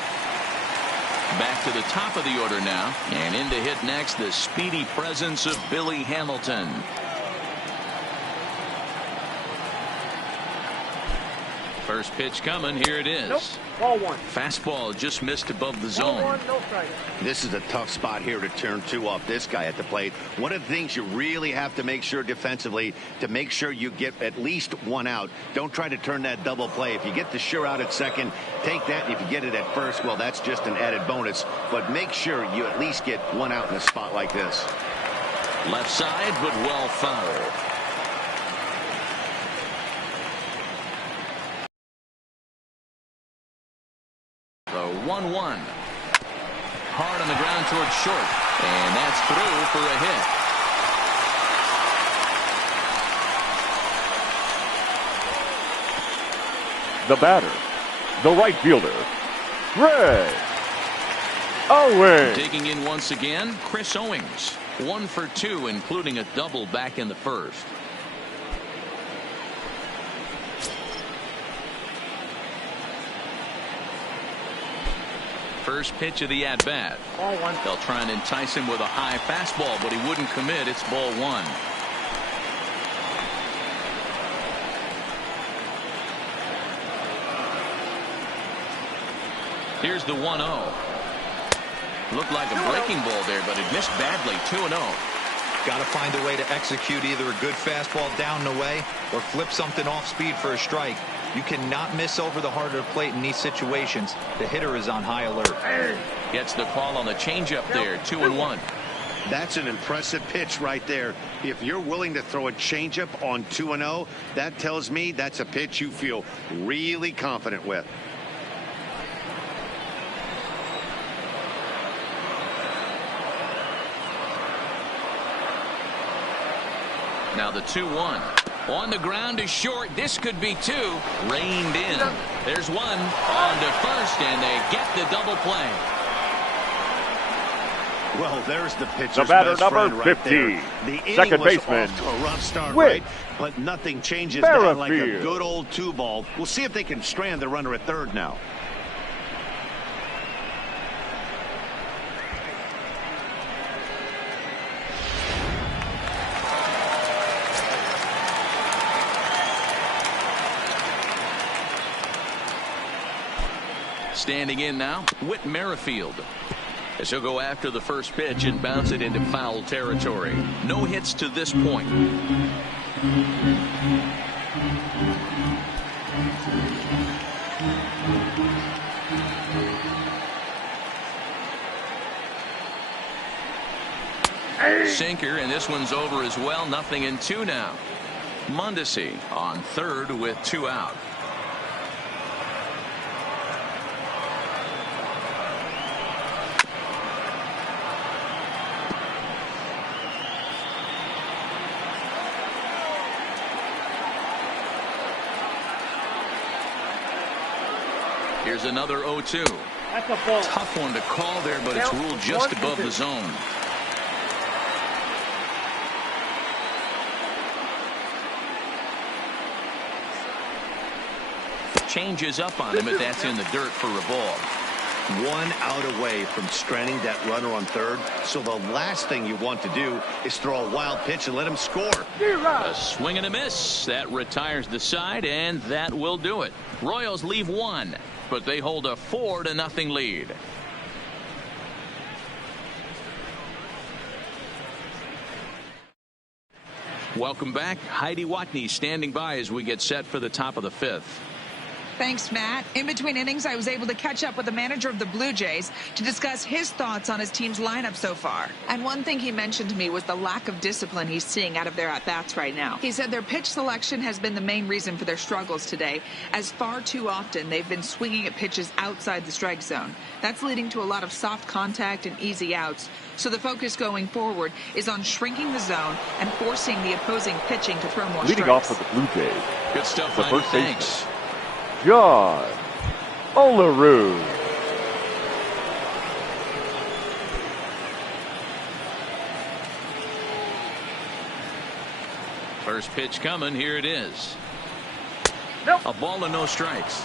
Back to the top of the order now. And in to hit next, the speedy presence of Billy Hamilton. First pitch coming. Here it is. Nope. Ball 1. Fastball just missed above the zone. 1, no strike. This is a tough spot here to turn 2 off this guy at the plate. One of the things you really have to make sure defensively, to make sure you get at least 1 out. Don't try to turn that double play. If you get the sure out at second, take that. If you get it at first, well, that's just an added bonus. But make sure you at least get 1 out in a spot like this. Left side, but well fouled. The 1-1. Hard on the ground towards short. And that's through for a hit. The batter, the right fielder, Greg Owings. Digging in once again, Chris Owings. 1 for 2, including a double back in the first. First pitch of the at-bat. Ball 1. They'll try and entice him with a high fastball, but he wouldn't commit. It's ball 1. Here's the 1-0. Looked like a breaking ball there, but it missed badly. 2-0. Got to find a way to execute either a good fastball down and away or flip something off speed for a strike. You cannot miss over the heart of the plate in these situations. The hitter is on high alert. Gets the call on the changeup there. 2-1. That's an impressive pitch right there. If you're willing to throw a changeup on 2-0, that tells me that's a pitch you feel really confident with. Now the 2-1. On the ground is short. This could be 2. Reined in. There's 1 on to first, and they get the double play. Well, there's the pitcher's The batter, best number friend right 50, there. The inning second was baseman, off to a rough start, Whit right? But nothing changes that like a Merrifield. good old 2-ball. We'll see if they can strand the runner at third now. Standing in now, Whit Merrifield. As he'll go after the first pitch and bounce it into foul territory. No hits to this point. Sinker, and this one's over as well. 0-2 now. Mondesi on third with 2 out. Here's another 0-2. Tough one to call there, but it's ruled just above the zone. Changes up on him, but that's in the dirt for a ball. 1 out away from stranding that runner on third. So the last thing you want to do is throw a wild pitch and let him score. A swing and a miss. That retires the side, and that will do it. Royals leave 1, but they hold a 4-0 lead. Welcome back. Heidi Watney standing by as we get set for the top of the 5th. Thanks, Matt. In between innings, I was able to catch up with the manager of the Blue Jays to discuss his thoughts on his team's lineup so far. And one thing he mentioned to me was the lack of discipline he's seeing out of their at-bats right now. He said their pitch selection has been the main reason for their struggles today, as far too often they've been swinging at pitches outside the strike zone. That's leading to a lot of soft contact and easy outs. So the focus going forward is on shrinking the zone and forcing the opposing pitching to throw more Leading strikes. off for the Blue Jays, Good stuff, the Heidi. first Thanks. John Olerud. First pitch coming. Here it is. A ball and no strikes.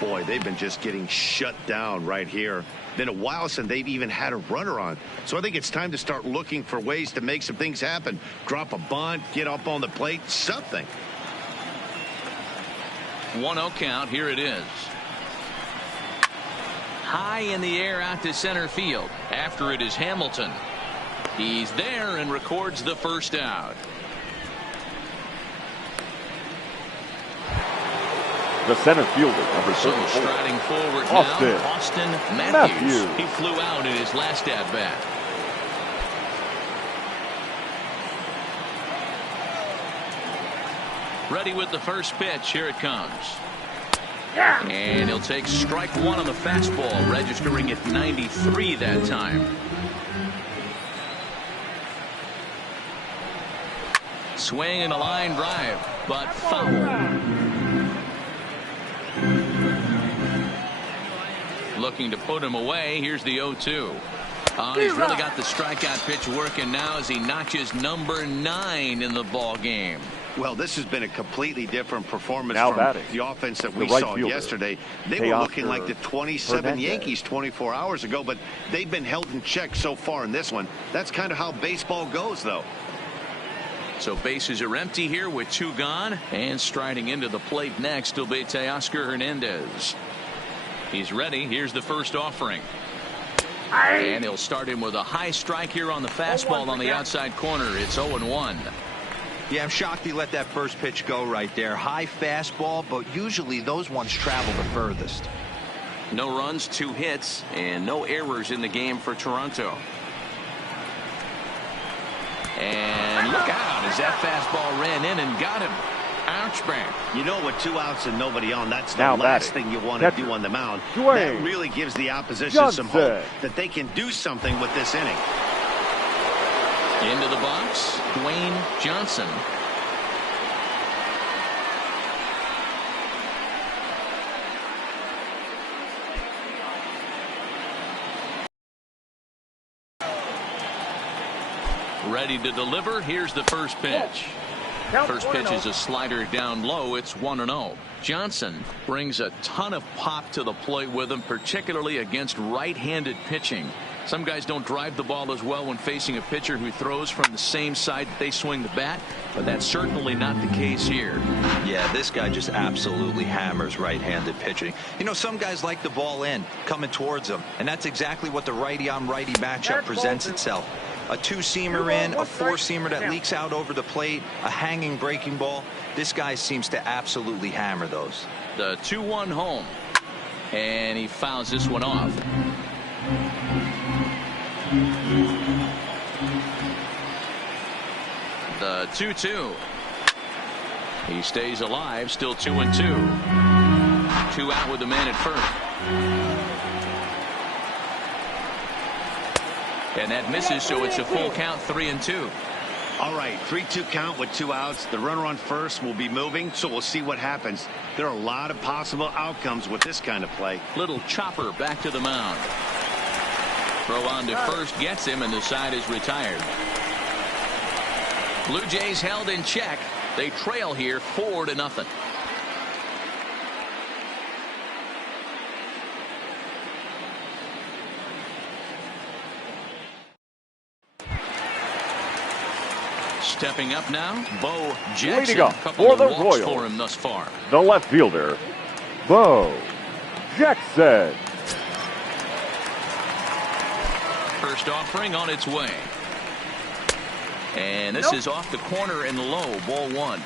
Boy, they've been just getting shut down right here. Been a while since they've even had a runner on. So I think it's time to start looking for ways to make some things happen. Drop a bunt, get up on the plate, something. 1-0 count. Here it is. High in the air out to center field. After it is Hamilton. He's there and records the first out. The center fielder, number So 34. striding forward Austin now, Austin Matthews. Matthews. He flew out in his last at bat. Ready with the first pitch. Here it comes. And he'll take strike 1 on the fastball, registering at 93 that time. Swing and a line drive, but foul. Looking to put him away. Here's the 0-2. He's really got the strikeout pitch working now as he notches number 9 in the ball game. Well, this has been a completely different performance Now from batting, the offense that we the right saw fielder, yesterday. They were Teoscar looking like the 27 Hernandez. Yankees 24 hours ago, but they've been held in check so far in this one. That's kind of how baseball goes, though. So bases are empty here with 2 gone, and striding into the plate next will be Teoscar Hernandez. He's ready. Here's the first offering. And he'll start him with a high strike here on the fastball on the outside corner. It's 0-1. Yeah, I'm shocked he let that first pitch go right there. High fastball, but usually those ones travel the furthest. No runs, 2 hits, and no errors in the game for Toronto. And look out as that fastball ran in and got him. Ouch, man. You know, with 2 outs and nobody on, that's the Now last batting, thing you want to catcher, do on the mound. Dwayne That really gives the opposition some hope Johnson. that they can do something with this inning. Into the box, Dwayne Johnson. Ready to deliver. Here's the first pitch. First pitch is a slider down low. It's 1-0. Johnson brings a ton of pop to the plate with him, particularly against right-handed pitching. Some guys don't drive the ball as well when facing a pitcher who throws from the same side that they swing the bat, but that's certainly not the case here. Yeah, this guy just absolutely hammers right-handed pitching. You know, some guys like the ball in, coming towards them, and that's exactly what the righty-on-righty matchup presents itself. A 2-seamer in, a 4-seamer that leaks out over the plate, a hanging breaking ball. This guy seems to absolutely hammer those. The 2-1 home, and he fouls this one off. The 2-2. He stays alive, still 2-2. 2 out with the man at first. And that misses, so it's a full count, 3-2. All right, 3-2 count with 2 outs. The runner on first will be moving, so we'll see what happens. There are a lot of possible outcomes with this kind of play. Little chopper back to the mound. Throw on to first gets him, and the side is retired. Blue Jays held in check. They trail here 4-0. Stepping up now, Bo Jackson. Leading up Couple for of the walks Royals, for him thus far. the left fielder, Bo Jackson. First offering on its way. And this is off the corner and low, ball 1.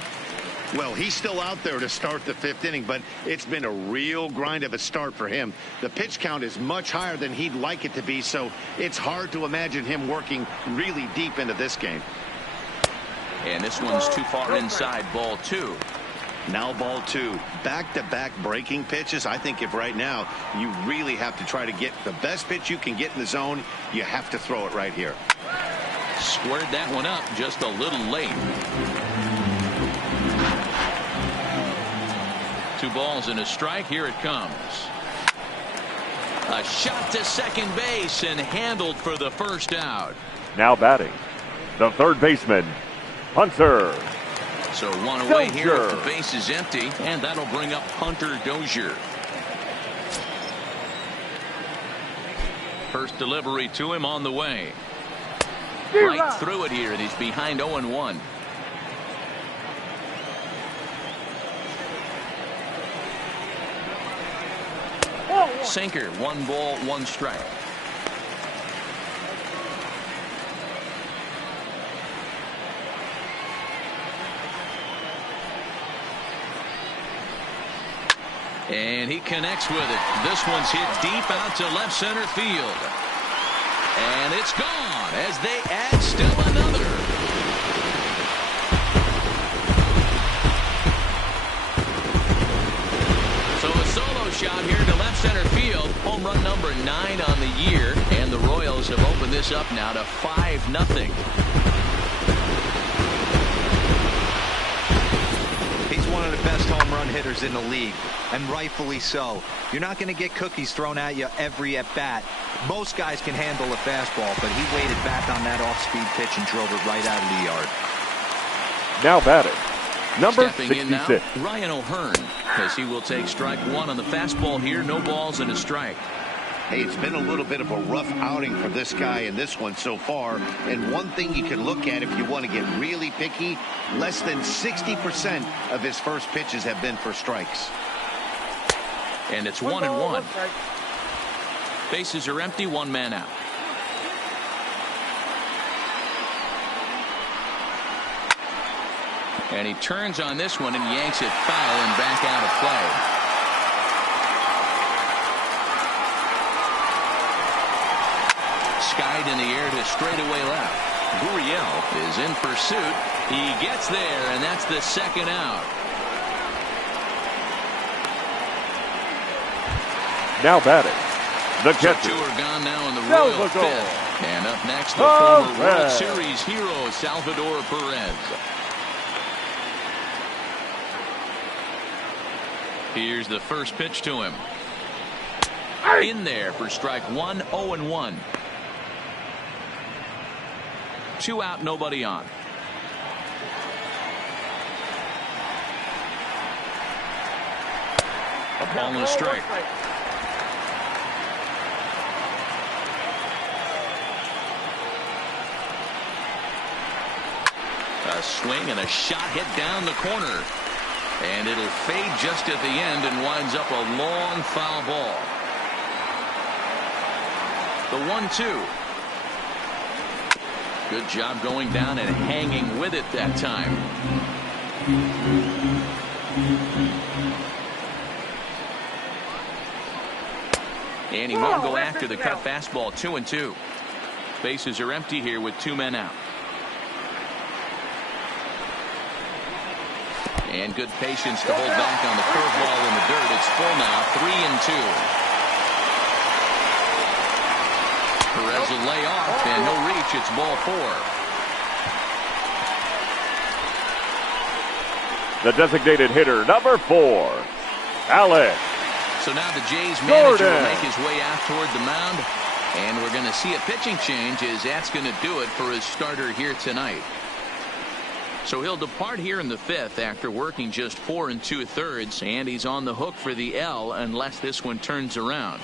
Well, he's still out there to start the 5th inning, but it's been a real grind of a start for him. The pitch count is much higher than he'd like it to be, so it's hard to imagine him working really deep into this game. And this one's too far inside, ball 2. Now ball 2. Back-to-back breaking pitches. I think if right now you really have to try to get the best pitch you can get in the zone, you have to throw it right here. Squared that one up just a little late. 2 balls and a strike. Here it comes. A shot to second base and handled for the first out. Now batting, the third baseman, Hunter. So 1 away here if Dozier. the base is empty, and that'll bring up Hunter Dozier. First delivery to him on the way. Right through it here, and he's behind 0-1. Sinker, 1 ball, 1 strike. And he connects with it. This one's hit deep out to left center field. And it's gone as they add still another. So a solo shot here to left center field. Home run number 9 on the year. And the Royals have opened this up now to 5-0. He's one of the best home run hitters in the league, and rightfully so. You're not going to get cookies thrown at you every at-bat. Most guys can handle a fastball, but he waited back on that off-speed pitch and drove it right out of the yard. Now batting, number Stepping in now, 66. Ryan O'Hearn, as he will take strike 1 on the fastball here. No balls and a strike. Hey, it's been a little bit of a rough outing for this guy in this one so far. And one thing you can look at if you want to get really picky, less than 60% of his first pitches have been for strikes. And it's 1-1. Bases are empty, 1 man out. And he turns on this one and yanks it foul and back out of play. Skied in the air to straightaway left. Gurriel is in pursuit. He gets there, and that's the 2nd out. Now batting, the So 2 catcher, are gone now in the Royal Salvador 5th. And up next, the former World Perez. Series hero, Salvador Perez. Here's the first pitch to him. In there for strike 1, 0-1. 2 out, nobody on. A ball and a strike. A swing and a shot hit down the corner. And it'll fade just at the end and winds up a long foul ball. The 1-2. Good job going down and hanging with it that time. And he won't go after the cut fastball. 2-2. Bases are empty here with 2 men out. And good patience to hold back on the curveball in the dirt. It's full now, 3-2. Perez will lay off, and no reach. It's ball 4. The designated hitter, number 4, Alex. So now the Jays manager Jordan will make his way out toward the mound. And we're going to see a pitching change, as that's going to do it for his starter here tonight. So he'll depart here in the 5th after working just 4 2/3, and he's on the hook for the L unless this one turns around.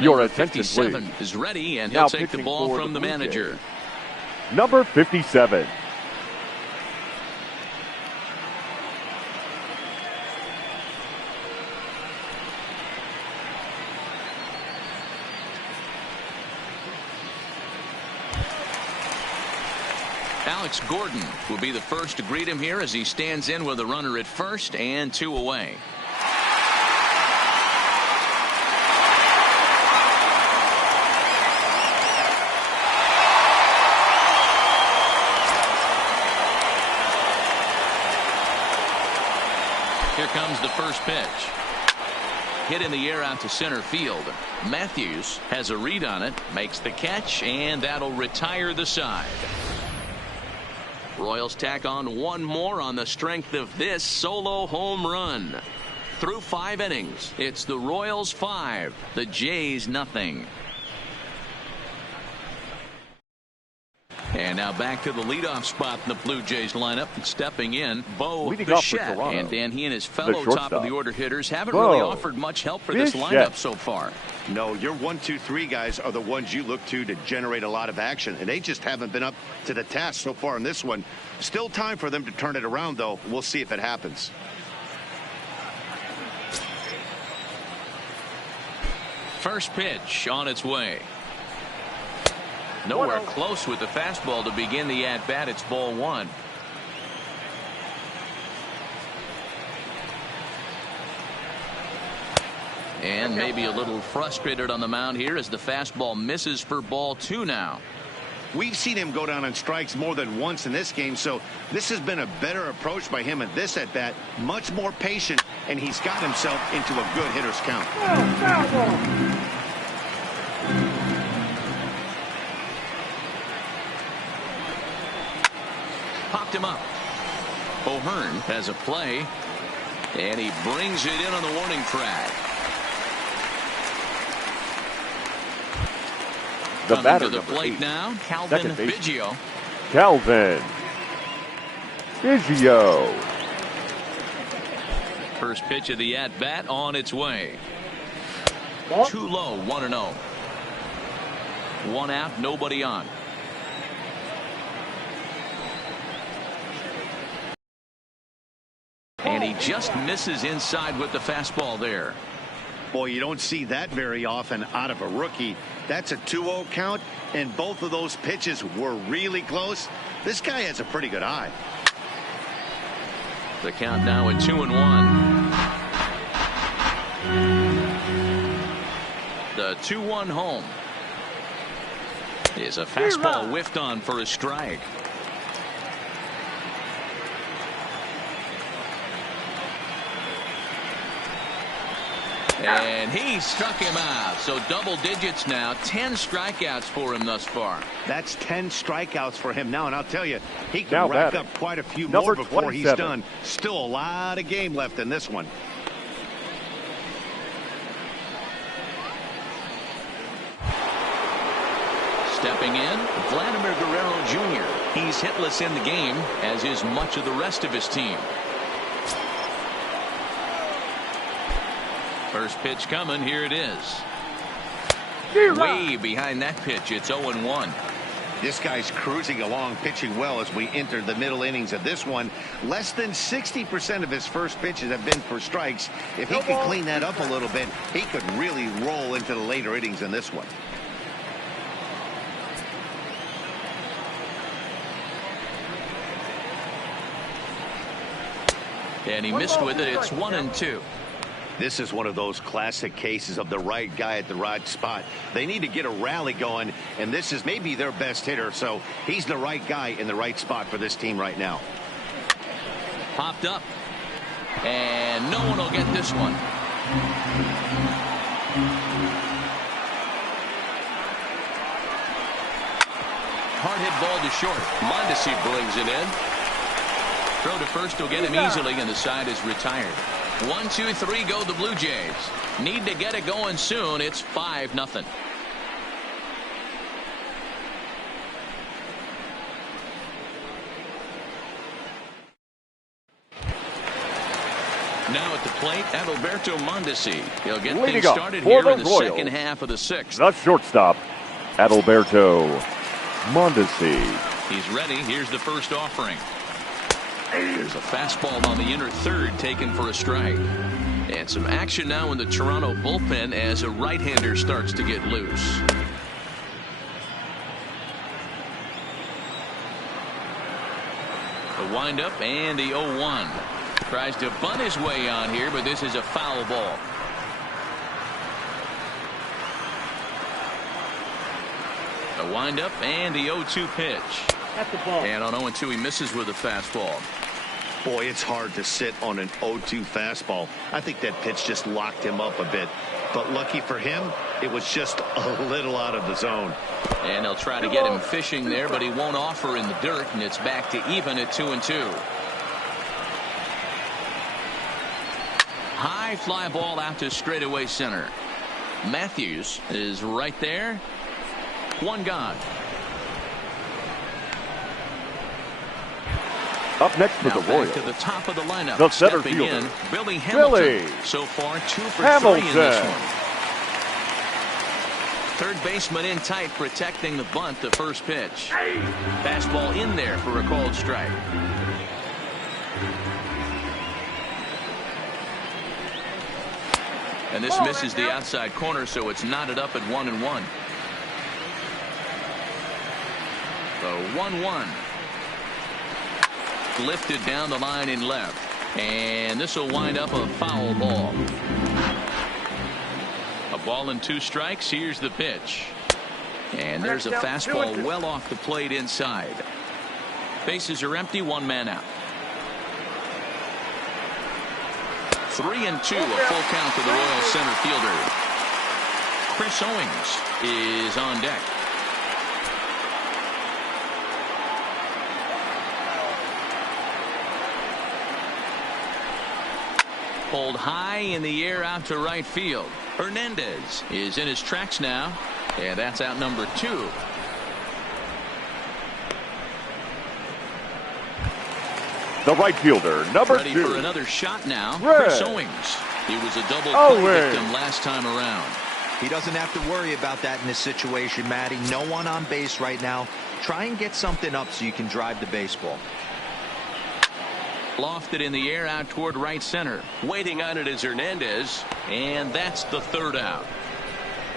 Your Number attention, 57 please. is ready, and Now he'll take the pitching ball for from the the Blue manager. Jays. Number 57. Alex Gordon will be the first to greet him here as he stands in with a runner at first and 2 away. Here comes the first pitch. Hit in the air out to center field. Matthews has a read on it, makes the catch, and that'll retire the side. Royals tack on one more on the strength of this solo home run. Through 5 innings, it's the Royals 5, the Jays nothing. And now back to the leadoff spot in the Blue Jays lineup. Stepping in, Bo Bichette. And Dan, he and his fellow top of the order hitters haven't really offered much help for this lineup so far. No, your 1, 2, 3 guys are the ones you look to generate a lot of action, and they just haven't been up to the task so far in this one. Still time for them to turn it around, though. We'll see if it happens. First pitch on its way. Nowhere close with the fastball to begin the at-bat. It's ball 1. And maybe a little frustrated on the mound here as the fastball misses for ball 2 now. We've seen him go down on strikes more than once in this game, so this has been a better approach by him at this at-bat. Much more patient, and he's got himself into a good hitter's count. Popped him up. O'Hearn has a play, and he brings it in on the warning track. The Coming batter to the plate 8, now, Calvin Biggio. Calvin Biggio. First pitch of the at-bat on its way. Too low, 1-0. 1 out, nobody on. And he just misses inside with the fastball there. Boy, you don't see that very often out of a rookie. That's a 2-0 count, and both of those pitches were really close. This guy has a pretty good eye. The count now at 2-1. The 2-1 home is a fastball whiffed on for a strike. And he struck him out. So double digits now. 10 strikeouts for him thus far. That's 10 strikeouts for him now. And I'll tell you, he can Now rack batting, up quite a few number more before 27. he's done. Still a lot of game left in this one. Stepping in, Vladimir Guerrero Jr. He's hitless in the game, as is much of the rest of his team. First pitch coming. Here it is. Way behind that pitch. It's 0-1. This guy's cruising along, pitching well as we enter the middle innings of this one. Less than 60% of his first pitches have been for strikes. If he could clean that up a little bit, he could really roll into the later innings in this one. And he missed with it. It's 1-2. This is one of those classic cases of the right guy at the right spot. They need to get a rally going, and this is maybe their best hitter, so he's the right guy in the right spot for this team right now. Popped up, and no one will get this one. Hard hit ball to short. Mondesi brings it in. Throw to first will get him easily, and the side is retired. 1, 2, 3 go the Blue Jays. Need to get it going soon. It's 5-0. Now at the plate, Adalberto Mondesi. He'll get things started here in the second half of the sixth. The shortstop, Adalberto Mondesi. He's ready. Here's the first offering. There's a fastball on the inner third taken for a strike. And some action now in the Toronto bullpen as a right-hander starts to get loose. The windup and the 0-1. Tries to bunt his way on here, but this is a foul ball. The windup and the 0-2 pitch. That's the ball. And on 0-2 he misses with a fastball. Boy, it's hard to sit on an 0-2 fastball. I think that pitch just locked him up a bit. But lucky for him, it was just a little out of the zone. And they'll try to get him fishing there, but he won't offer in the dirt, and it's back to even at 2-2. High fly ball out to straightaway center. Matthews is right there. One gone. Up next for Now the Royals, to the top of the lineup. the center Stepping fielder, in, Billy Hamilton. So far 2 for 3 in this one. Third baseman in tight, protecting the bunt. The first pitch. Fastball in there for a called strike. And this misses the outside corner, so it's knotted up at 1-1. The 1-1. Lifted down the line in left. And this will wind up a foul ball. A ball and 2 strikes. Here's the pitch. And there's a fastball well off the plate inside. Bases are empty. 1 man out. 3-2, a full count to the Royals center fielder. Chris Owings is on deck. Pulled high in the air out to right field. Hernandez is in his tracks now, and that's out number 2. the right fielder, number Ready 2. for another shot now. Red. Chris Owings. He was a double play victim last time around. He doesn't have to worry about that in this situation, Matty. No one on base right now. Try and get something up so you can drive the baseball. Lofted in the air out toward right center. Waiting on it is Hernandez. And that's the third out.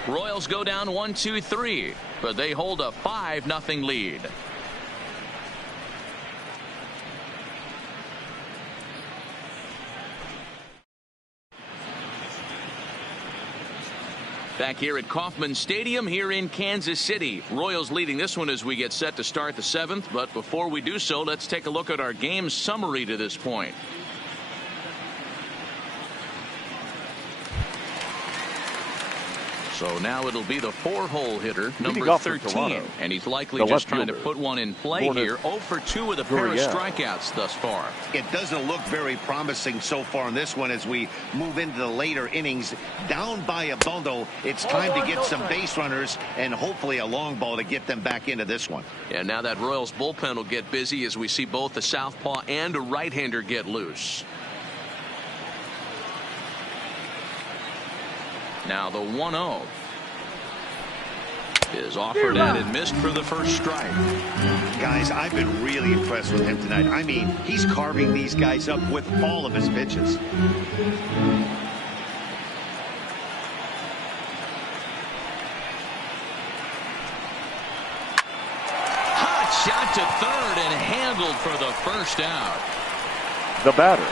Royals go down 1-2-3, but they hold a 5-0 lead. Back here at Kauffman Stadium here in Kansas City. Royals leading this one as we get set to start the 7th. But before we do so, let's take a look at our game summary to this point. So now it'll be the 4-hole hitter, number 13. And he's likely just trying to put one in play here. 0 for 2 with a pair of strikeouts thus far. It doesn't look very promising so far in this one as we move into the later innings. Down by a bundle, it's time to get some base runners and hopefully a long ball to get them back into this one. And now that Royals bullpen will get busy as we see both a southpaw and a right-hander get loose. Now the 1-0 is offered and missed for the first strike. Guys, I've been really impressed with him tonight. I mean, he's carving these guys up with all of his pitches. Hot shot to third and handled for the first out. The batter,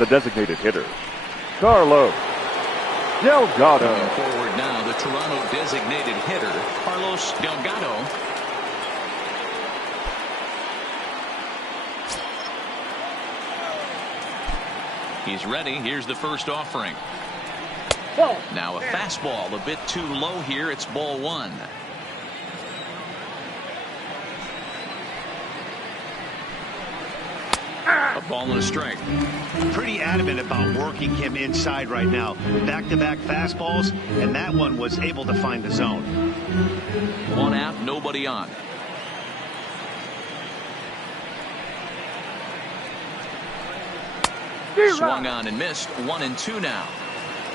the designated hitter, Carlos Delgado. Coming forward now, the Toronto designated hitter, Carlos Delgado. He's ready. Here's the first offering. Now a fastball a bit too low here. It's ball 1. A Ball and a strike. Pretty adamant about working him inside right now. Back-to-back fastballs, and that one was able to find the zone. One out, nobody on. Swung on and missed. 1-2 now.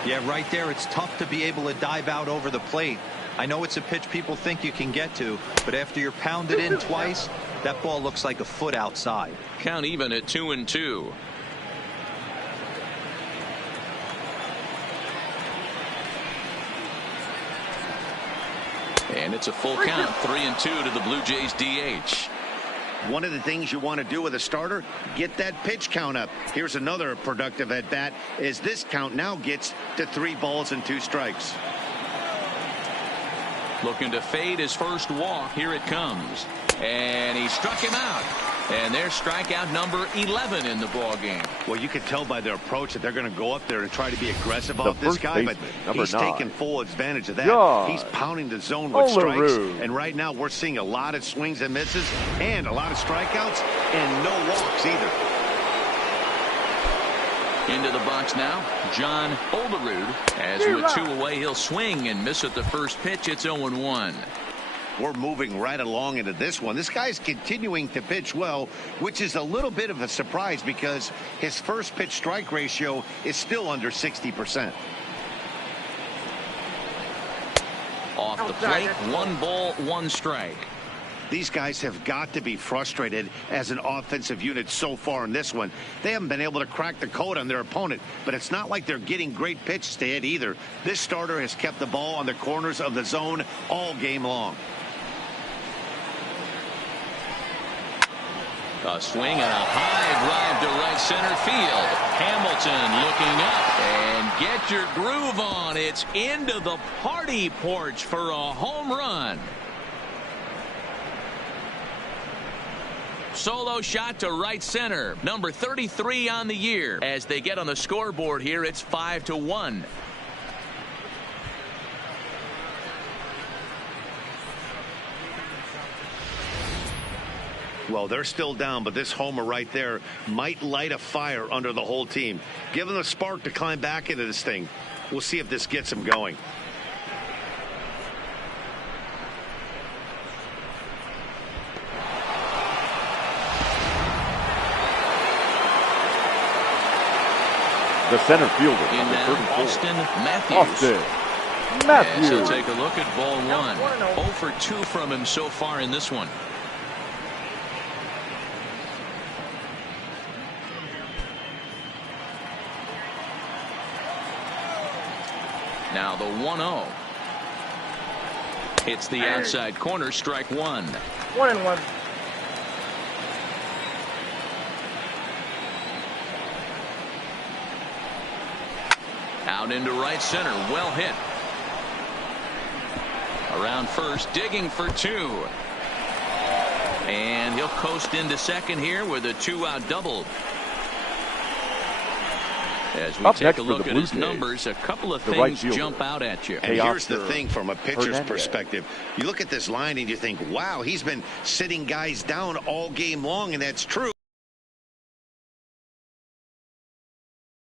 Yeah, right there, it's tough to be able to dive out over the plate. I know it's a pitch people think you can get to, but after you're pounded in twice, that ball looks like a foot outside. Count even at 2-2. And it's a full count. 3-2 to the Blue Jays DH. One of the things you want to do with a starter, get that pitch count up. Here's another productive at bat as this count now gets to 3 balls and 2 strikes. Looking to fade his first walk. Here it comes. And he struck him out. And there's strikeout number 11 in the ball game. Well, you can tell by their approach that they're going to go up there and try to be aggressive off this guy, but he's taking full advantage of that. He's pounding the zone with strikes, and right now we're seeing a lot of swings and misses and a lot of strikeouts and no walks either. Into the box now, John Olerud. As with 2 away, he'll swing and miss at the first pitch. It's 0-1. We're moving right along into this one. This guy's continuing to pitch well, which is a little bit of a surprise because his first pitch strike ratio is still under 60%. Off the plate, 1 ball, 1 strike. These guys have got to be frustrated as an offensive unit so far in this one. They haven't been able to crack the code on their opponent, but it's not like they're getting great pitches to hit either. This starter has kept the ball on the corners of the zone all game long. A swing and a high drive to right center field. Hamilton looking up, and get your groove on. It's into the party porch for a home run. Solo shot to right center. Number 33 on the year. As they get on the scoreboard here, it's 5-1. Well, they're still down, but this homer right there might light a fire under the whole team. Give them a spark to climb back into this thing. We'll see if this gets them going. The center fielder. In now, Austin Matthews. As he'll take a look at ball 1. 0 for 2 from him so far in this one. Now the 1-0. Hits the outside corner, strike 1. 1-1. Out into right center, well hit. Around first, digging for 2. And he'll coast into second here with a 2-out double. As we take a look at his numbers, a couple of things jump out at you. And here's the thing from a pitcher's perspective. You look at this line and you think, wow, he's been sitting guys down all game long, and that's true.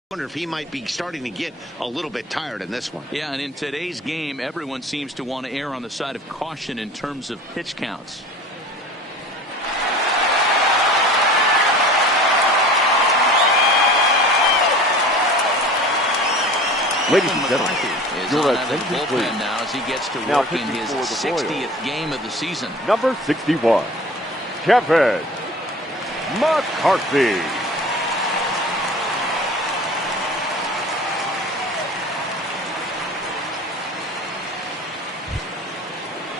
I wonder if he might be starting to get a little bit tired in this one. Yeah, and in today's game, everyone seems to want to err on the side of caution in terms of pitch counts. Ladies and gentlemen, your attention please. Now as he gets to Now work in his 60th game of the season. Number 61, Kevin McCarthy.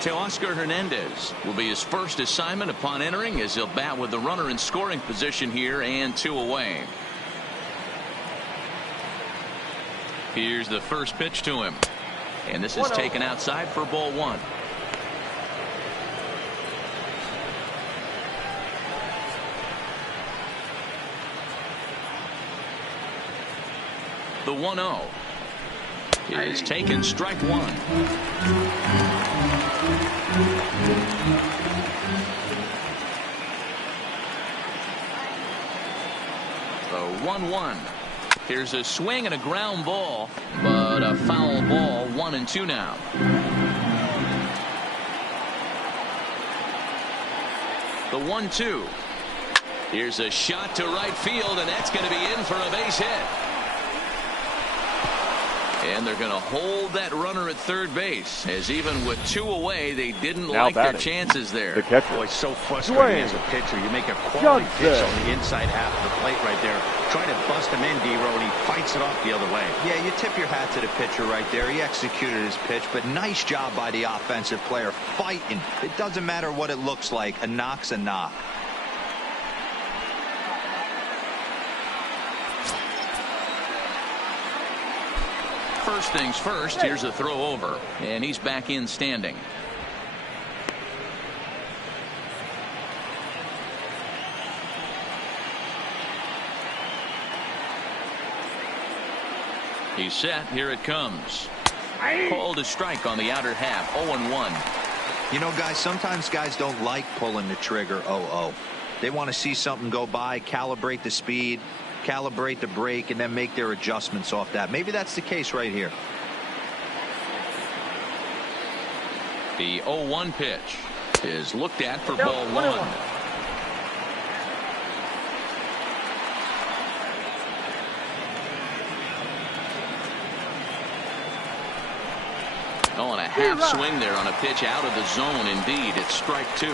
Teoscar Hernandez will be his first assignment upon entering, as he'll bat with the runner in scoring position here and 2 away. Here's the first pitch to him, and this is taken outside for ball 1. The 1-0 is taken, strike 1. So 1-1. Here's a swing and a ground ball, but a foul ball. 1-2 now. The 1-2. Here's a shot to right field, and that's going to be in for a base hit. And they're going to hold that runner at third base, as even with 2 away, they didn't like their chances there. The catcher. Boy, so frustrating as a pitcher. You make a quality pitch on the inside half of the plate right there. Try to bust him in, D-Row, and he fights it off the other way. Yeah, you tip your hat to the pitcher right there. He executed his pitch, but nice job by the offensive player fighting. It doesn't matter what it looks like. A knock's a knock. First things first, here's a throw over, and he's back in standing. He's set. Here it comes. Called a strike on the outer half. 0-1. You know, guys, sometimes guys don't like pulling the trigger 0-0. They want to see something go by, calibrate the speed, calibrate the brake, and then make their adjustments off that. Maybe that's the case right here. The 0-1 pitch is looked at for ball 1. Oh, and a half swing there on a pitch out of the zone. Indeed, it's strike 2.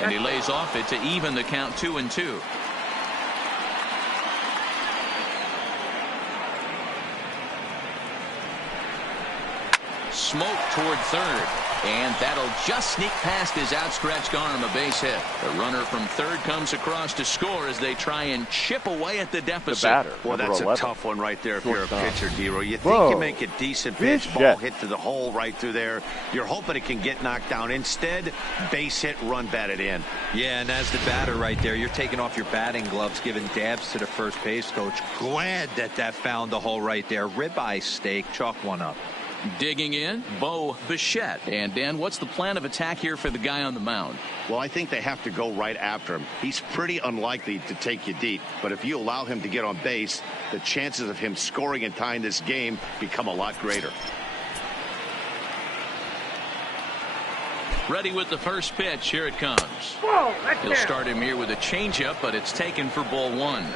And he lays off it to even the count. 2-2. Smoke toward third, and that'll just sneak past his outstretched arm. A base hit. The runner from third comes across to score as they try and chip away at the deficit. The batter, well, that's 11. a tough one right there if you're a pitcher, D-Row. You think you make a decent pitch, ball hit to the hole right through there. You're hoping it can get knocked down. Instead, base hit, run batted in. Yeah, and as the batter right there, you're taking off your batting gloves, giving dabs to the first base coach. Glad that found the hole right there. Ribeye steak, chalk one up. Digging in, Bo Bichette. And Dan, what's the plan of attack here for the guy on the mound? Well, I think they have to go right after him. He's pretty unlikely to take you deep, but if you allow him to get on base, the chances of him scoring and tying this game become a lot greater. Ready with the first pitch. Here it comes. He'll start him here with a changeup, but it's taken for ball 1.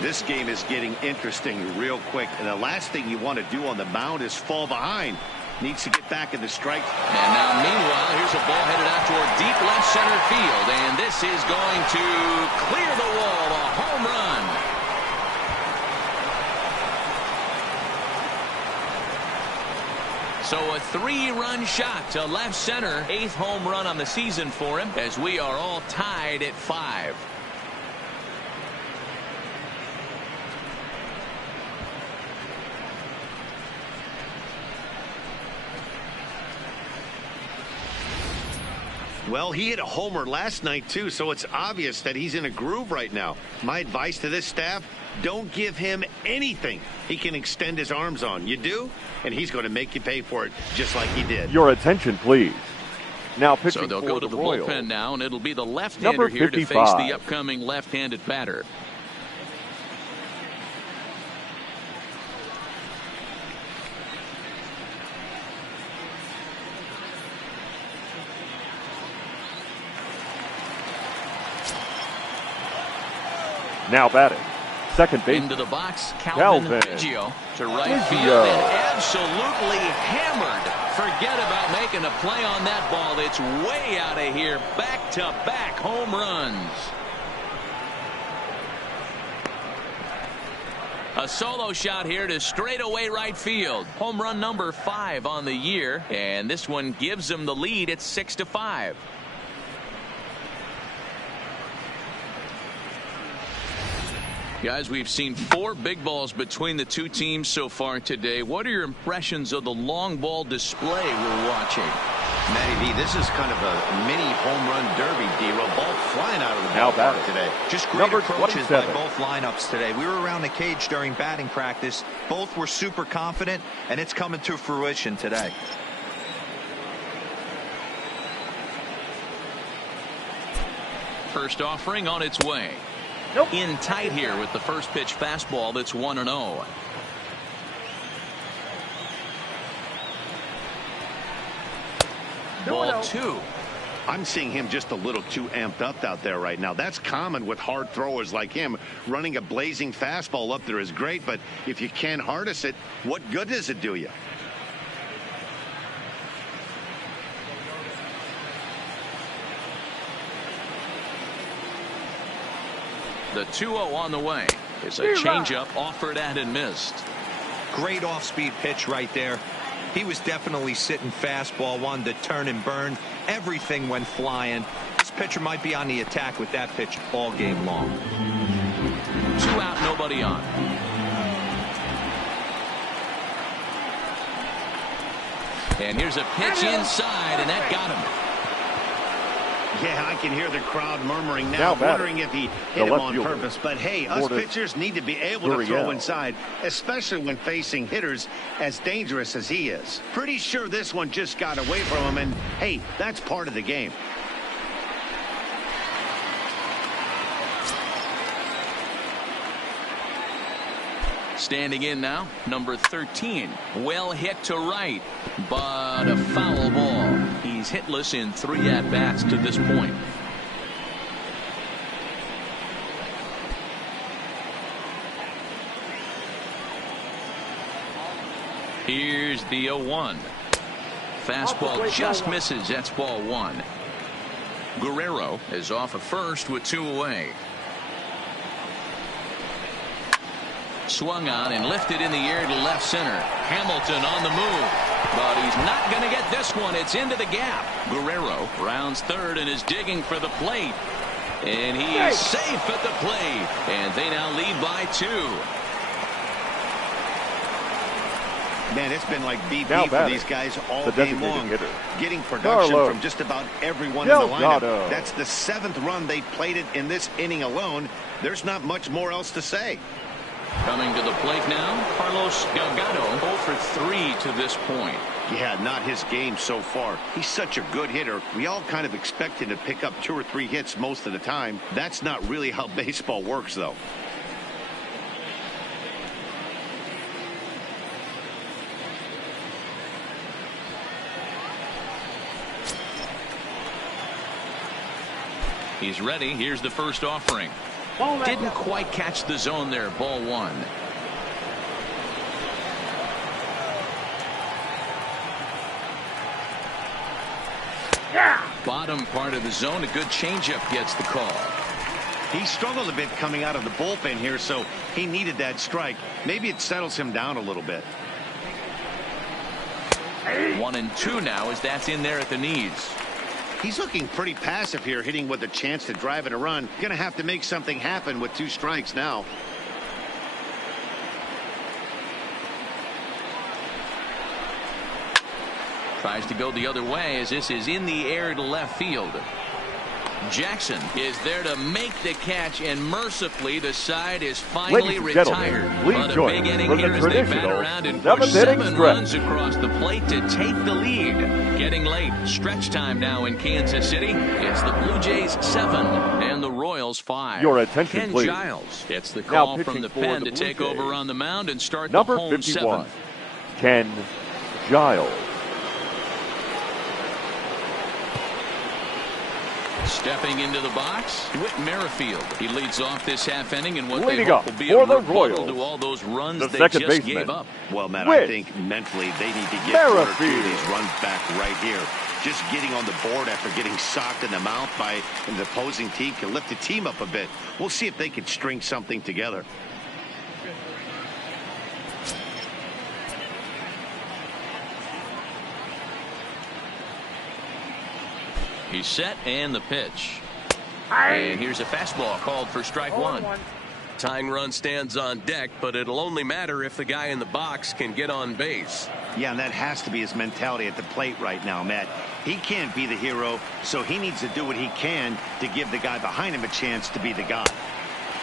This game is getting interesting real quick, and the last thing you want to do on the mound is fall behind. Needs to get back in the strike. And now, meanwhile, here's a ball headed out toward deep left center field, and this is going to clear the wall. A home run. So a 3-run shot to left center. 8th home run on the season for him, as we are all tied at 5. Well, he hit a homer last night, too, so it's obvious that he's in a groove right now. My advice to this staff, don't give him anything he can extend his arms on. You do, and he's going to make you pay for it, just like he did. Your attention, please. Now pitching so they'll for go to the Royals. bullpen now, and it'll be the left-hander here to face the upcoming left-handed batter. Now batting, second base. Into the box, Calvin Biggio to right field, and absolutely hammered. Forget about making a play on that ball. It's way out of here. Back-to-back home runs. A solo shot here to straightaway right field. Home run number 5 on the year, and this one gives him the lead. It's 6-5. Guys, we've seen 4 big balls between the two teams so far today. What are your impressions of the long ball display we're watching? Matty V, this is kind of a mini home run derby, D-Roll. Ball flying out of the ballpark today. Just great approaches by both lineups today. We were around the cage during batting practice. Both were super confident, and it's coming to fruition today. First offering on its way. In tight here with the first pitch fastball that's 1-0. Ball 2. I'm seeing him just a little too amped up out there right now. That's common with hard throwers like him. Running a blazing fastball up there is great, but if you can't harness it, what good does it do you? The 2-0 on the way. It's a changeup offered at and missed. Great off-speed pitch right there. He was definitely sitting fastball, wanted to turn and burn. Everything went flying. This pitcher might be on the attack with that pitch all game long. 2 out, nobody on. And here's a pitch inside, and that got him. Yeah, I can hear the crowd murmuring now wondering if he hit him on purpose. But, hey, us pitchers need to be able to throw inside, especially when facing hitters as dangerous as he is. Pretty sure this one just got away from him, and, hey, that's part of the game. Standing in now, number 13. Well hit to right, but a foul ball. He's hitless in 3 at-bats to this point. Here's the 0-1. Fastball just misses. That's ball 1. Guerrero is off at first with 2 away. Swung on and lifted in the air to left center. Hamilton on the move, but he's not going to get this one. It's into the gap. Guerrero rounds third and is digging for the plate, and he is safe at the plate, and they now lead by 2. Man, it's been like BP for these guys all game long. Getting production from just about everyone in the lineup. That's the 7th run they plated in this inning alone. There's not much more else to say. Coming to the plate now, Carlos Delgado 0 for 3 to this point. Yeah, not his game so far. He's such a good hitter. We all kind of expect him to pick up 2 or 3 hits most of the time. That's not really how baseball works, though. He's ready. Here's the first offering. Didn't quite catch the zone there. Ball 1. Bottom part of the zone. A good changeup gets the call. He struggled a bit coming out of the bullpen here, so he needed that strike. Maybe it settles him down a little bit. 1-2 now as that's in there at the knees. He's looking pretty passive here, hitting with a chance to drive in a run. Gonna have to make something happen with 2 strikes now. Tries to go the other way as this is in the air to left field. Jackson is there to make the catch, and mercifully the side is finally retired. What a big inning here as they bat around and push 7 runs across the plate to take the lead. Getting late. Stretch time now in Kansas City. It's the Blue Jays 7 and the Royals 5. Your attention, Ken please. Giles gets the call from the pen to take over on the mound and start the Number home 51, 7th. Ken Giles. Stepping into the box, Whit Merrifield. He leads off this half inning in what Leading they hope will be a rebuttal to all those runs they just gave up. Well, Matt, I think mentally they need to get 1 or 2 of these runs back right here. Just getting on the board after getting socked in the mouth by an opposing team can lift the team up a bit. We'll see if they can string something together. He's set and the pitch. And here's a fastball called for strike 1. Tying run stands on deck, but it'll only matter if the guy in the box can get on base. Yeah, and that has to be his mentality at the plate right now, Matt. He can't be the hero, so he needs to do what he can to give the guy behind him a chance to be the guy.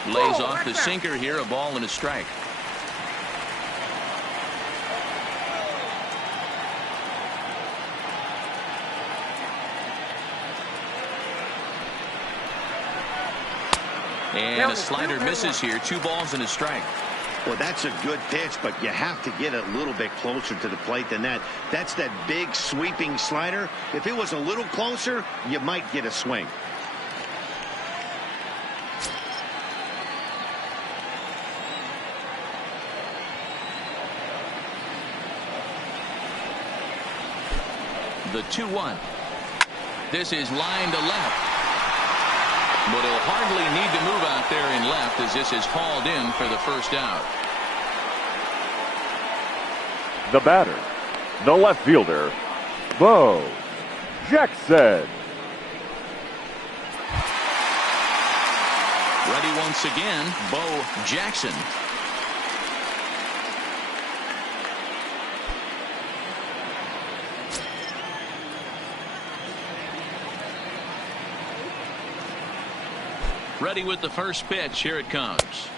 Lays off the sinker here, a ball and a strike. And a slider misses here. 2 balls and a strike. Well, that's a good pitch, but you have to get a little bit closer to the plate than that. That's that big sweeping slider. If it was a little closer, you might get a swing. The 2-1. This is line to left. But he'll hardly need to move out there in left as this is hauled in for the first out. The batter, the left fielder, Bo Jackson. Ready once again, Bo Jackson. Ready with the first pitch. Here it comes.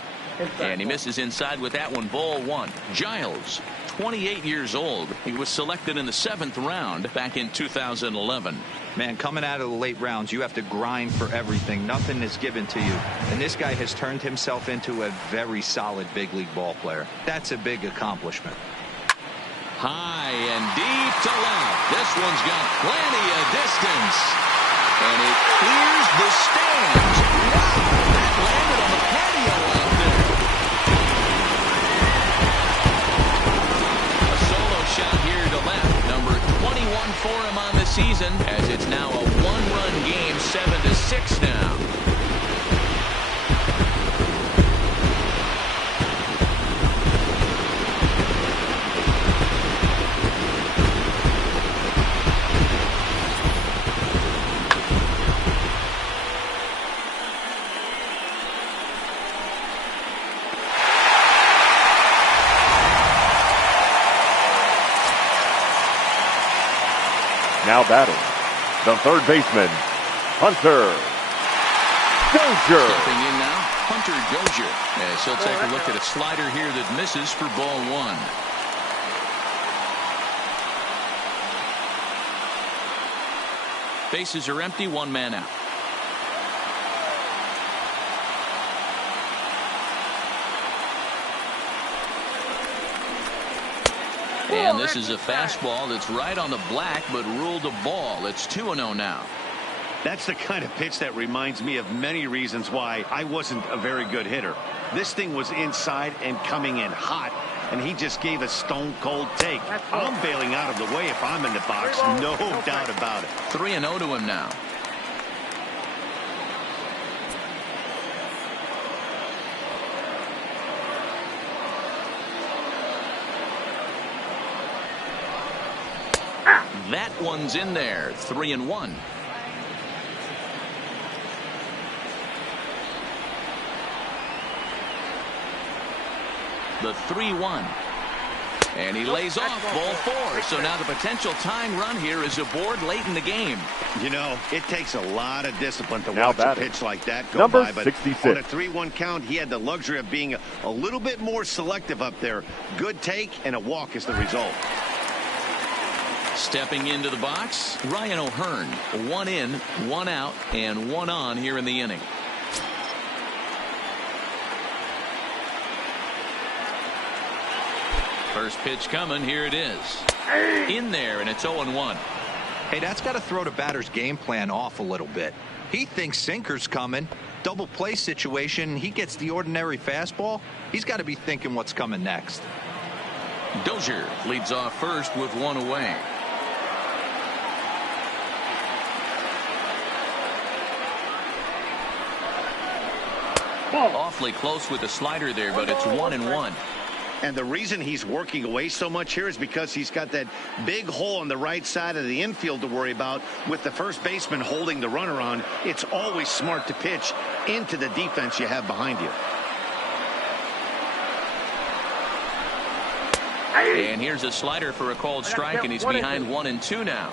And he misses inside with that one. Ball 1. Giles, 28 years old. He was selected in the 7th round back in 2011. Man, coming out of the late rounds, you have to grind for everything. Nothing is given to you. And this guy has turned himself into a very solid big league ball player. That's a big accomplishment. High and deep to left. This one's got plenty of distance. And it clears the stands. Wow, that landed on the patio out there. A solo shot here to left. Number 21 for him on the season, as it's now a 1-run game, 7-6 now. Now batting, the third baseman, Hunter Dozier. Stepping in now, Hunter Dozier, as he'll take a look at a slider here that misses for ball 1. Bases are empty, 1 man out. And this is a fastball that's right on the black, but ruled a ball. It's 2-0 now. That's the kind of pitch that reminds me of many reasons why I wasn't a very good hitter. This thing was inside and coming in hot, and he just gave a stone-cold take. I'm bailing out of the way if I'm in the box, no doubt about it. 3-0 to him now. That one's in there. 3-1. The 3-1. And he lays off ball 4. So now the potential tying run here is aboard late in the game. You know, it takes a lot of discipline to Now watch batting, a pitch like that go number by. But 66. on a 3-1 count, he had the luxury of being a little bit more selective up there. Good take and a walk is the result. Stepping into the box, Ryan O'Hearn. 1 in, 1 out, and 1 on here in the inning. First pitch coming. Here it is. In there, and it's 0-1. Hey, that's got to throw the batter's game plan off a little bit. He thinks sinker's coming. Double play situation. He gets the ordinary fastball. He's got to be thinking what's coming next. Dozier leads off first with 1 away. Awfully close with the slider there, but it's 1-1. And the reason he's working away so much here is because he's got that big hole on the right side of the infield to worry about with the first baseman holding the runner on. It's always smart to pitch into the defense you have behind you. And here's a slider for a called strike, and he's behind 1-2 now.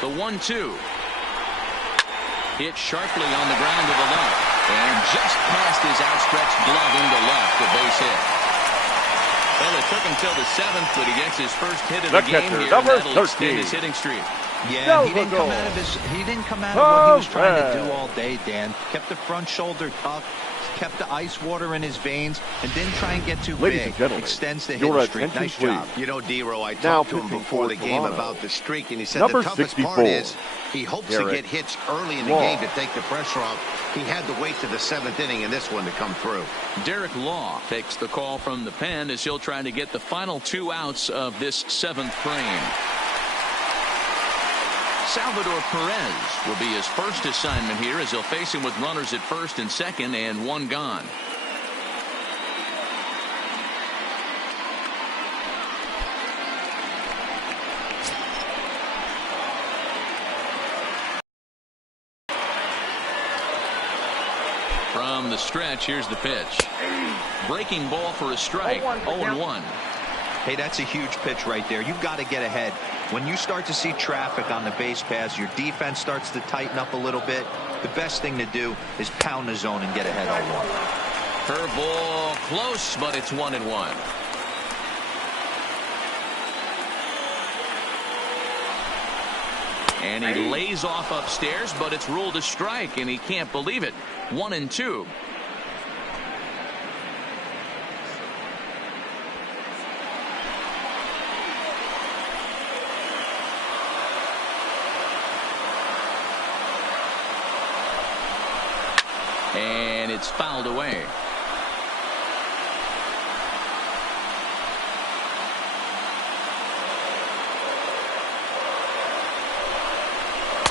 The 1-2. Hit sharply on the ground to the left. And just past his outstretched glove into left, a base hit. Well, it took him till the 7th, but he gets his first hit of the game here, and that'll extend his hitting streak. Yeah, he didn't come out of what he was trying to do all day, Dan. Kept the front shoulder tucked, kept the ice water in his veins, and didn't try and get too big. Extends the hitting streak. Nice job. You know, D-Row, I talked to him before the game about the streak, and he said the toughest part is he hopes to get hits early in the game to take the pressure off. He had to wait to the 7th inning in this one to come through. Derek Law takes the call from the pen as he'll try to get the final 2 outs of this 7th frame. Salvador Perez will be his first assignment here as he'll face him with runners at first and second and 1 gone. From the stretch, here's the pitch. Breaking ball for a strike. 0-1. Hey, that's a huge pitch right there. You've got to get ahead. When you start to see traffic on the base paths, your defense starts to tighten up a little bit. The best thing to do is pound the zone and get ahead 0-1. Curveball close, but it's 1-1. And he lays off upstairs, but it's ruled a strike, and he can't believe it. 1-2. And it's fouled away.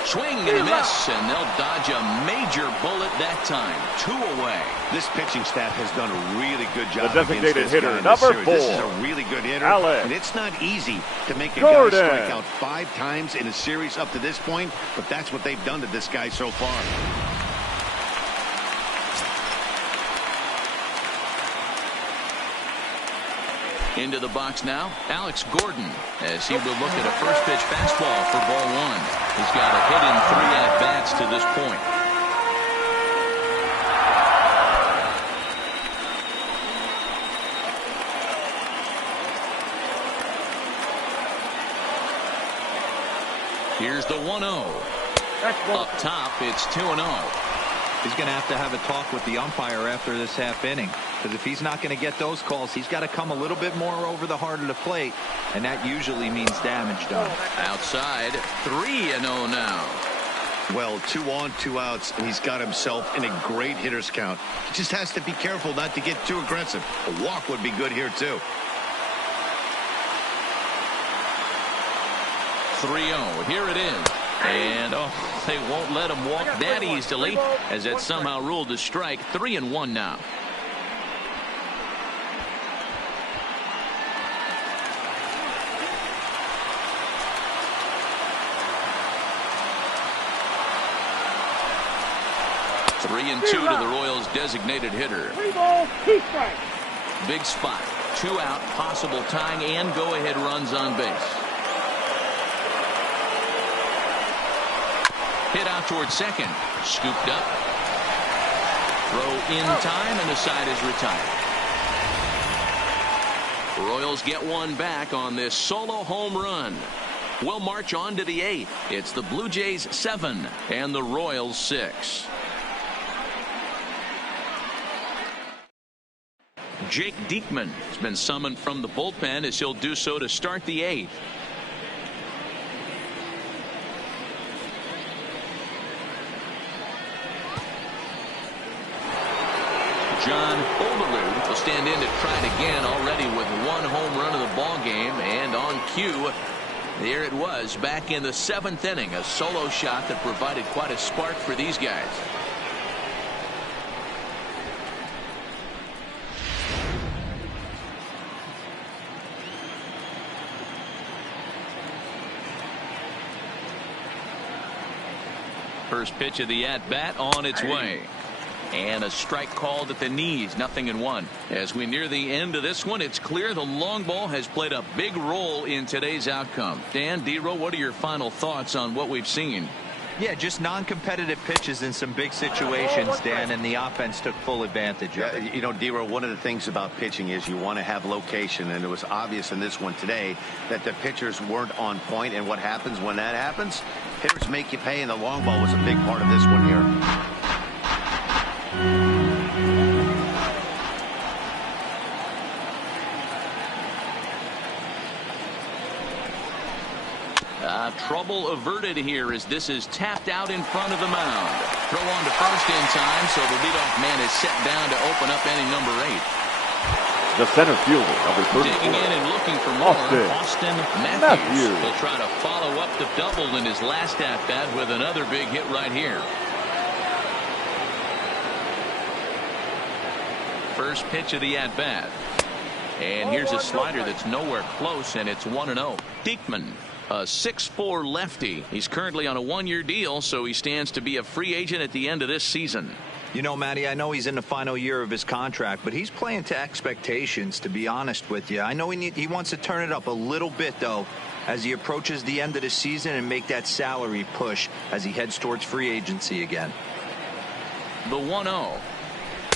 Swing and a miss, and they'll dodge a major bullet that time. 2 away. This pitching staff has done a really good job. The designated against this hitter, guy in number this series. 4. This is a really good hitter, Alex and it's not easy to make a Gordon. guy strike out 5 times in a series up to this point, but that's what they've done to this guy so far. Into the box now, Alex Gordon, as he will look at a first pitch fastball for ball 1. He's got a hit in 3 at-bats to this point. Here's the 1-0. Up top, it's 2-0. He's going to have a talk with the umpire after this half inning, because if he's not going to get those calls, he's got to come a little bit more over the heart of the plate, and that usually means damage done. Outside, 3-0 now. Well, 2 on, 2 outs, and he's got himself in a great hitter's count. He just has to be careful not to get too aggressive. A walk would be good here, too. 3-0. Here it is. And, they won't let him walk that easily, as that somehow ruled a strike. 3-1 now. Three and 2 to the Royals' designated hitter. 3 balls, 2 strikes. Big spot. 2 out, possible tying and go-ahead runs on base. Hit out towards second. Scooped up. Throw in time, and the side is retired. The Royals get 1 back on this solo home run. We'll march on to the 8th. It's the Blue Jays 7 and the Royals 6. Jake Diekman has been summoned from the bullpen as he'll do so to start the 8th. John Overlord will stand in to try it again, already with 1 home run of the ball game, and on cue, there it was back in the 7th inning, a solo shot that provided quite a spark for these guys. First pitch of the at-bat on its way. And a strike called at the knees, 0-1. As we near the end of this one, it's clear the long ball has played a big role in today's outcome. Dan, D-Row, what are your final thoughts on what we've seen? Yeah, just non-competitive pitches in some big situations, Dan, and the offense took full advantage of it. You know, D-Row, one of the things about pitching is you want to have location, and it was obvious in this one today that the pitchers weren't on point, and what happens when that happens? Hitters make you pay, and the long ball was a big part of this one here. Trouble averted here as this is tapped out in front of the mound. Throw on to first in time, so the leadoff man is set down to open up inning number 8. The center fielder, number 34. Digging in and looking for more, Austin Matthews. He'll try to follow up the double in his last at-bat with another big hit right here. First pitch of the at-bat. And here's a slider that's nowhere close, and it's 1-0. Diekman, a 6'4" lefty. He's currently on a 1-year deal, so he stands to be a free agent at the end of this season. You know, Matty, I know he's in the final year of his contract, but he's playing to expectations, to be honest with you. I know he wants to turn it up a little bit, though, as he approaches the end of the season and make that salary push as he heads towards free agency again. The 1-0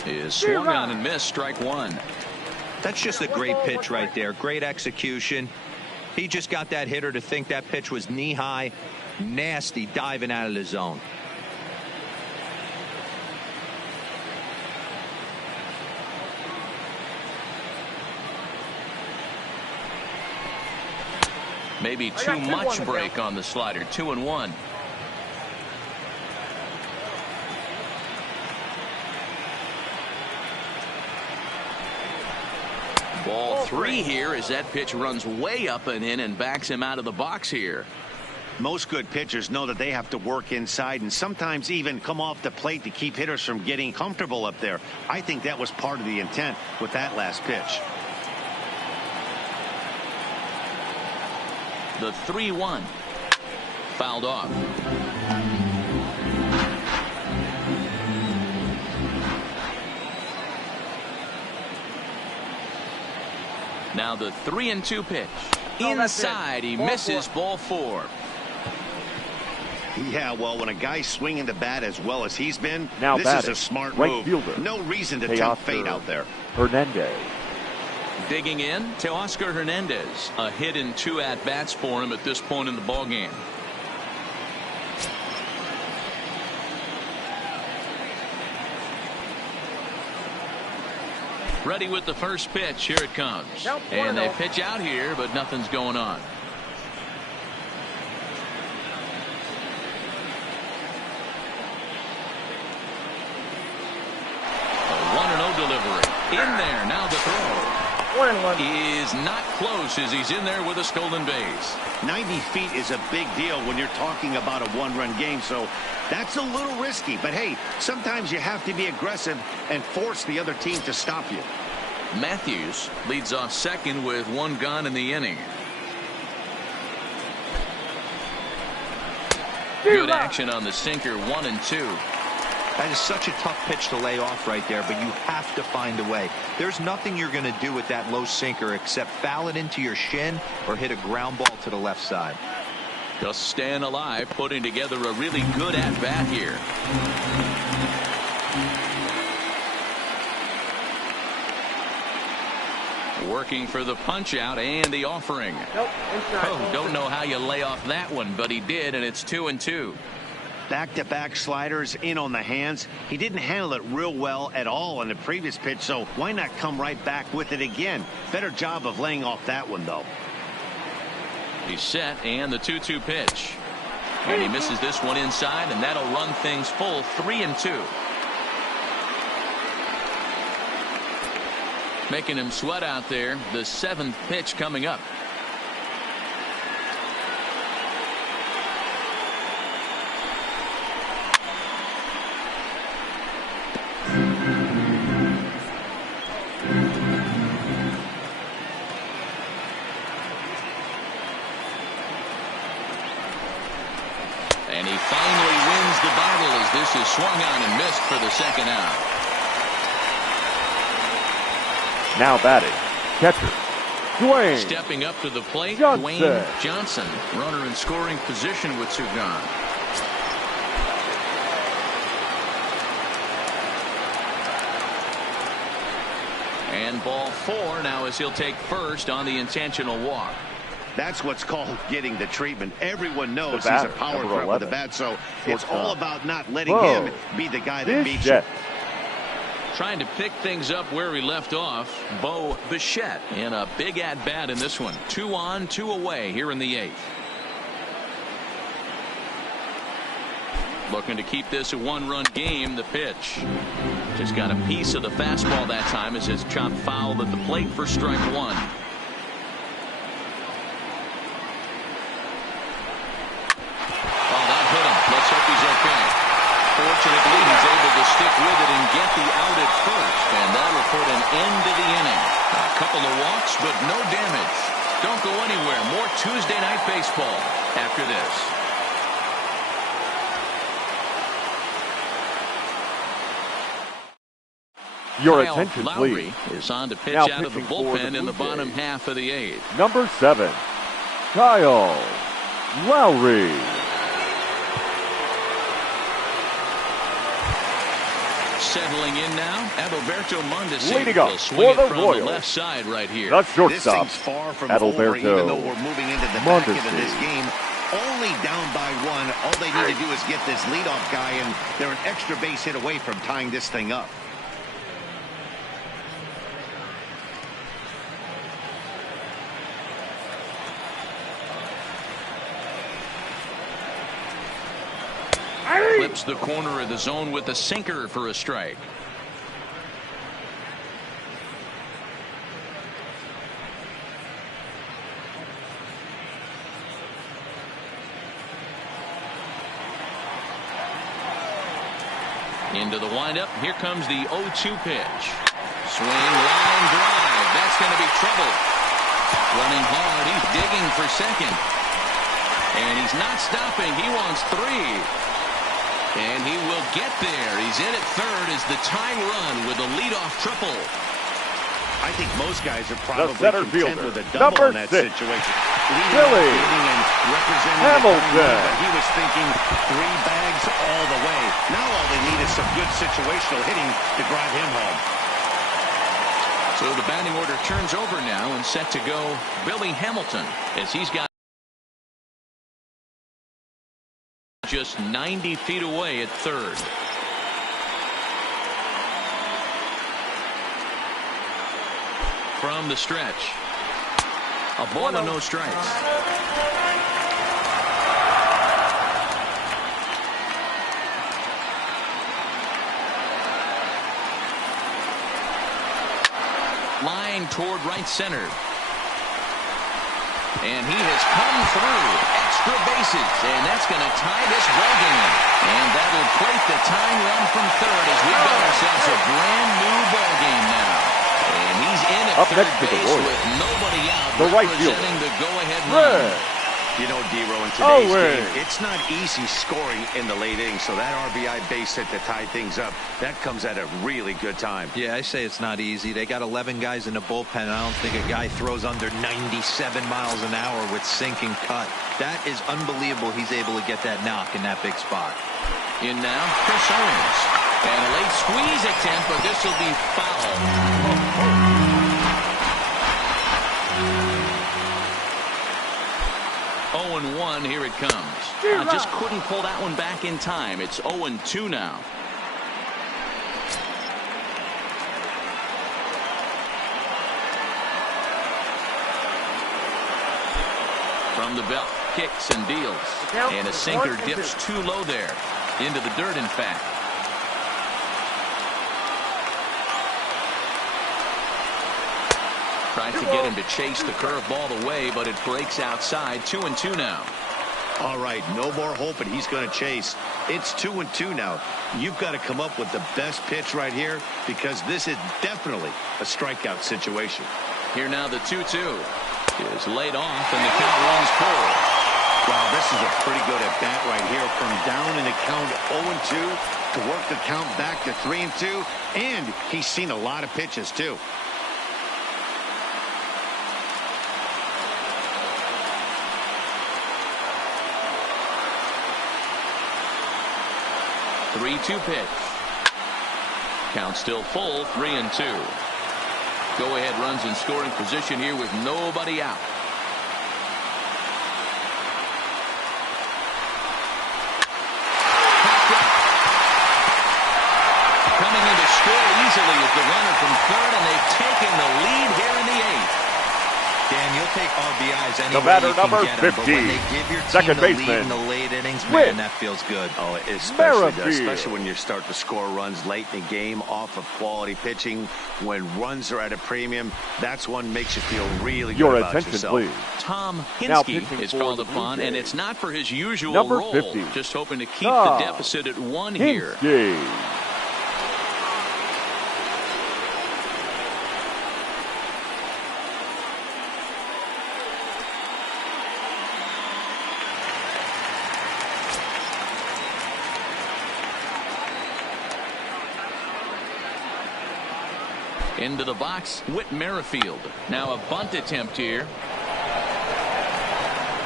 is swung on and missed, strike one. That's just a great pitch right there. Great execution. He just got that hitter to think that pitch was knee-high, nasty, diving out of the zone. Maybe too much break on the slider. 2-1. Ball 3 here as that pitch runs way up and in and backs him out of the box here. Most good pitchers know that they have to work inside and sometimes even come off the plate to keep hitters from getting comfortable up there. I think that was part of the intent with that last pitch. The 3-1 fouled off. Now the 3-2 pitch. Inside, he misses, ball 4. Yeah, well, when a guy's swinging the bat as well as he's been, now this is a smart move. Fielder. No reason to tempt fate out there. Hernandez. Digging in, Teoscar Hernandez. A hit in 2 at-bats for him at this point in the ballgame. Ready with the first pitch. Here it comes. And they pitch out here, but nothing's going on. A 1-0 delivery. In there. Now the throw. 1-1. Is not close as he's in there with a stolen base. 90 feet is a big deal when you're talking about a one-run game, so that's a little risky. But hey, sometimes you have to be aggressive and force the other team to stop you. Matthews leads off second with 1 gone in the inning. Good action on the sinker, 1-2. That is such a tough pitch to lay off right there, but you have to find a way. There's nothing you're going to do with that low sinker except foul it into your shin or hit a ground ball to the left side. Just staying alive, putting together a really good at-bat here. Working for the punch-out and the offering. Don't know how you lay off that one, but he did, and it's 2-2. Back-to-back sliders in on the hands. He didn't handle it real well at all in the previous pitch, so why not come right back with it again? Better job of laying off that one, though. He's set, and the 2-2 pitch. And he misses this one inside, and that'll run things full, 3-2. Making him sweat out there. The 7th pitch coming up. And he finally wins wins the battle as this is swung on and missed for the second out. Now batting, catcher, Dwayne. Stepping up to the plate, Johnson. Dwayne Johnson. Runner in scoring position with two gone. And ball 4 now as he'll take first on the intentional walk. That's what's called getting the treatment. Everyone knows he's a power threat with the bat, so it's all about not letting him be the guy that beats you. Trying to pick things up where he left off, Bo Bichette in a big at-bat in this one. 2 on, 2 away here in the 8th. Looking to keep this a one-run game. The pitch. Just got a piece of the fastball that time as his chopped foul at the plate for strike 1. Let's hope he's okay. Fortunately, he's able to stick with it and get the out at first, and that'll put an end to the inning. A couple of walks, but no damage. Don't go anywhere. More Tuesday Night Baseball after this. Your Kyle attention, Lowry please. is on to pitch Now out of the bullpen in the bottom half of the 8th. Number 7, Kyle Lowry. Settling in now, Adalberto Mondesi Leading up will swing for it the from Royals. the left side right here. The This shortstop, thing's far from over, even though we're moving into the back end of this game. Only down by 1. All they need to do is get this leadoff guy, and they're an extra base hit away from tying this thing up. Clips the corner of the zone with a sinker for a strike. Into the windup. Here comes the 0-2 pitch. Swing, line drive. That's going to be trouble. Running hard. He's digging for second. And he's not stopping. He wants 3. And he will get there. He's in at third as the tying run with a leadoff triple. I think most guys are probably center content fielder, with a double number in that 6, situation. Billy And representing Hamilton. he was thinking 3 bags all the way. Now all they need is some good situational hitting to drive him home. So the batting order turns over now and set to go Billy Hamilton as he's got just 90 feet away at third. From the stretch. A ball and no strikes. Line toward right center. And he has come through. Extra bases. And that's going to tie this ball game. And that'll plate the tying run from third as we've got ourselves a brand new ball game now. And he's in at Up third next to the base Royals, with nobody out. the right fielder, representing the go-ahead run. You know, D-Row, in today's game, it's not easy scoring in the late innings, so that RBI base hit to tie things up, that comes at a really good time. Yeah, I say it's not easy. They got 11 guys in the bullpen. I don't think a guy throws under 97 miles an hour with sink and cut. That is unbelievable he's able to get that knock in that big spot. In now, Chris Owens. And a late squeeze attempt, but this will be foul. 0-1, here it comes. Just couldn't pull that one back in time. It's 0-2 now. From the belt, kicks and deals. And a sinker dips too low there. Into the dirt, in fact. Tries to get him to chase the curveball away, but it breaks outside. 2-2 now. All right, no more hoping he's going to chase. It's 2-2 now. You've got to come up with the best pitch right here because this is definitely a strikeout situation. Here now the 2-2 is laid off and the count runs full. Wow, this is a pretty good at-bat right here. From down in the count 0-2 to work the count back to 3-2. And he's seen a lot of pitches, too. Three-two pitch. Count still full, 3-2. Go-ahead runs in scoring position here with nobody out. Coming in to score easily is the runner from third, and they've taken the lead here in the eighth. Dan, you'll take RBIs any The way batter, you can number get them, but 50, when they give your team second the baseman, lead in the late innings, Whit man, that feels good. Oh, it especially does, Merrifield. especially when you start to score runs late in the game off of quality pitching. When runs are at a premium, that's one makes you feel really good Your about attention, yourself. please. Tom Now Hinsky pitching is for called the upon, Blue and Jays. it's not for his usual Number role. 50. Just hoping to keep Tom the deficit at 1 here. Hinsky. Into the box, Whit Merrifield. Now a bunt attempt here.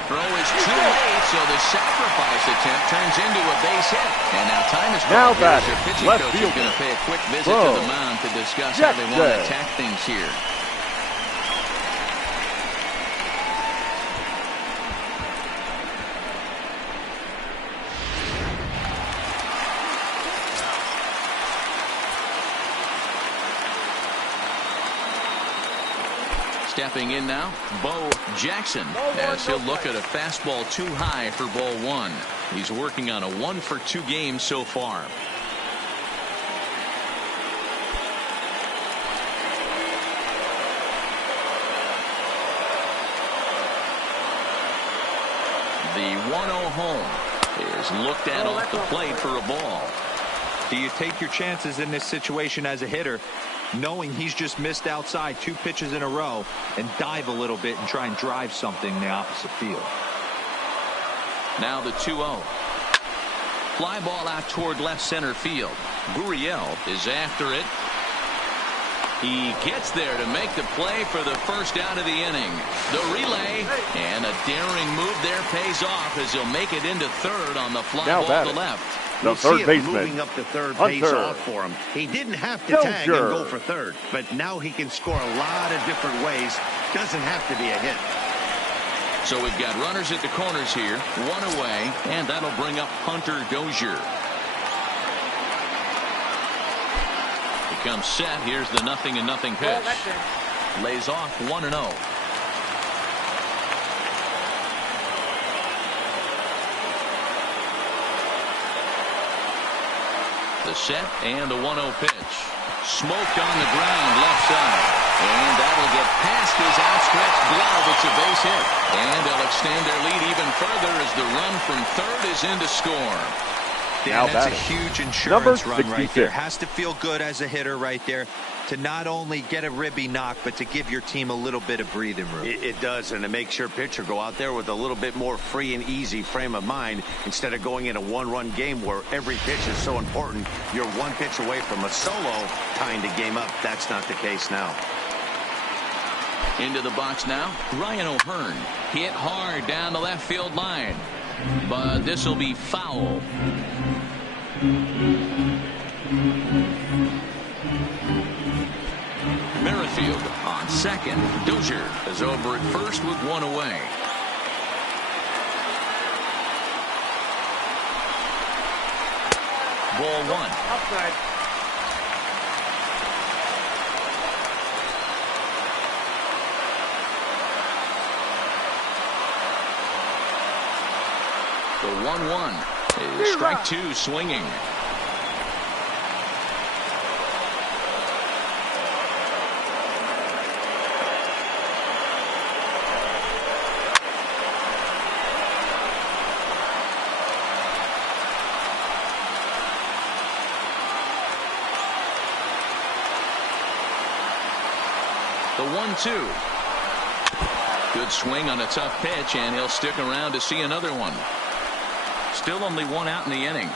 Throw is too late, so the sacrifice attempt turns into a base hit. And now time is Now running. batting, Their pitching left coach is fielder. going to pay a quick visit Whoa. to the mound to discuss how they want to Jackson. attack things here. Stepping in now, Bo Jackson, as he'll look at a fastball too high for ball one. He's working on a 1-for-2 game so far. The 1-0 home is looked at off the plate for a ball. Do you take your chances in this situation as a hitter, knowing he's just missed outside 2 pitches in a row, and dive a little bit and try and drive something in the opposite field? Now the 2-0. Fly ball out toward left center field. Gurriel is after it. He gets there to make the play for the first out of the inning. The relay, and a daring move there pays off as he'll make it into third on the fly Now ball batting, to left. the We'll third see it baseman, moving up to third Hunter. pays off for him. He didn't have to tag and Dozier. go for third, but now he can score a lot of different ways. Doesn't have to be a hit. So we've got runners at the corners here, 1 away, and that'll bring up Hunter Dozier. He comes set. Here's the 0-0 pitch. Lays off 1-0. The set and the 1-0 pitch. Smoked on the ground left side. And that'll get past his outstretched glove. It's a base hit. And they'll extend their lead even further as the run from third is in to score. Dan, that's a batting, huge number insurance run right 66. there. Has to feel good as a hitter right there to not only get a ribby knock, but to give your team a little bit of breathing room. It does, and it makes your pitcher go out there with a little bit more free and easy frame of mind instead of going in a one-run game where every pitch is so important. You're 1 pitch away from a solo tying the game up. That's not the case now. Into the box now, Ryan O'Hearn. Hit hard down the left field line. But this will be foul. Merrifield on second. Dozier is over at first with 1 away. Ball 1. Outside. The 1-1 is strike 2 swinging. The 1-2. Good swing on a tough pitch, and he'll stick around to see another one. Still only one out in the inning.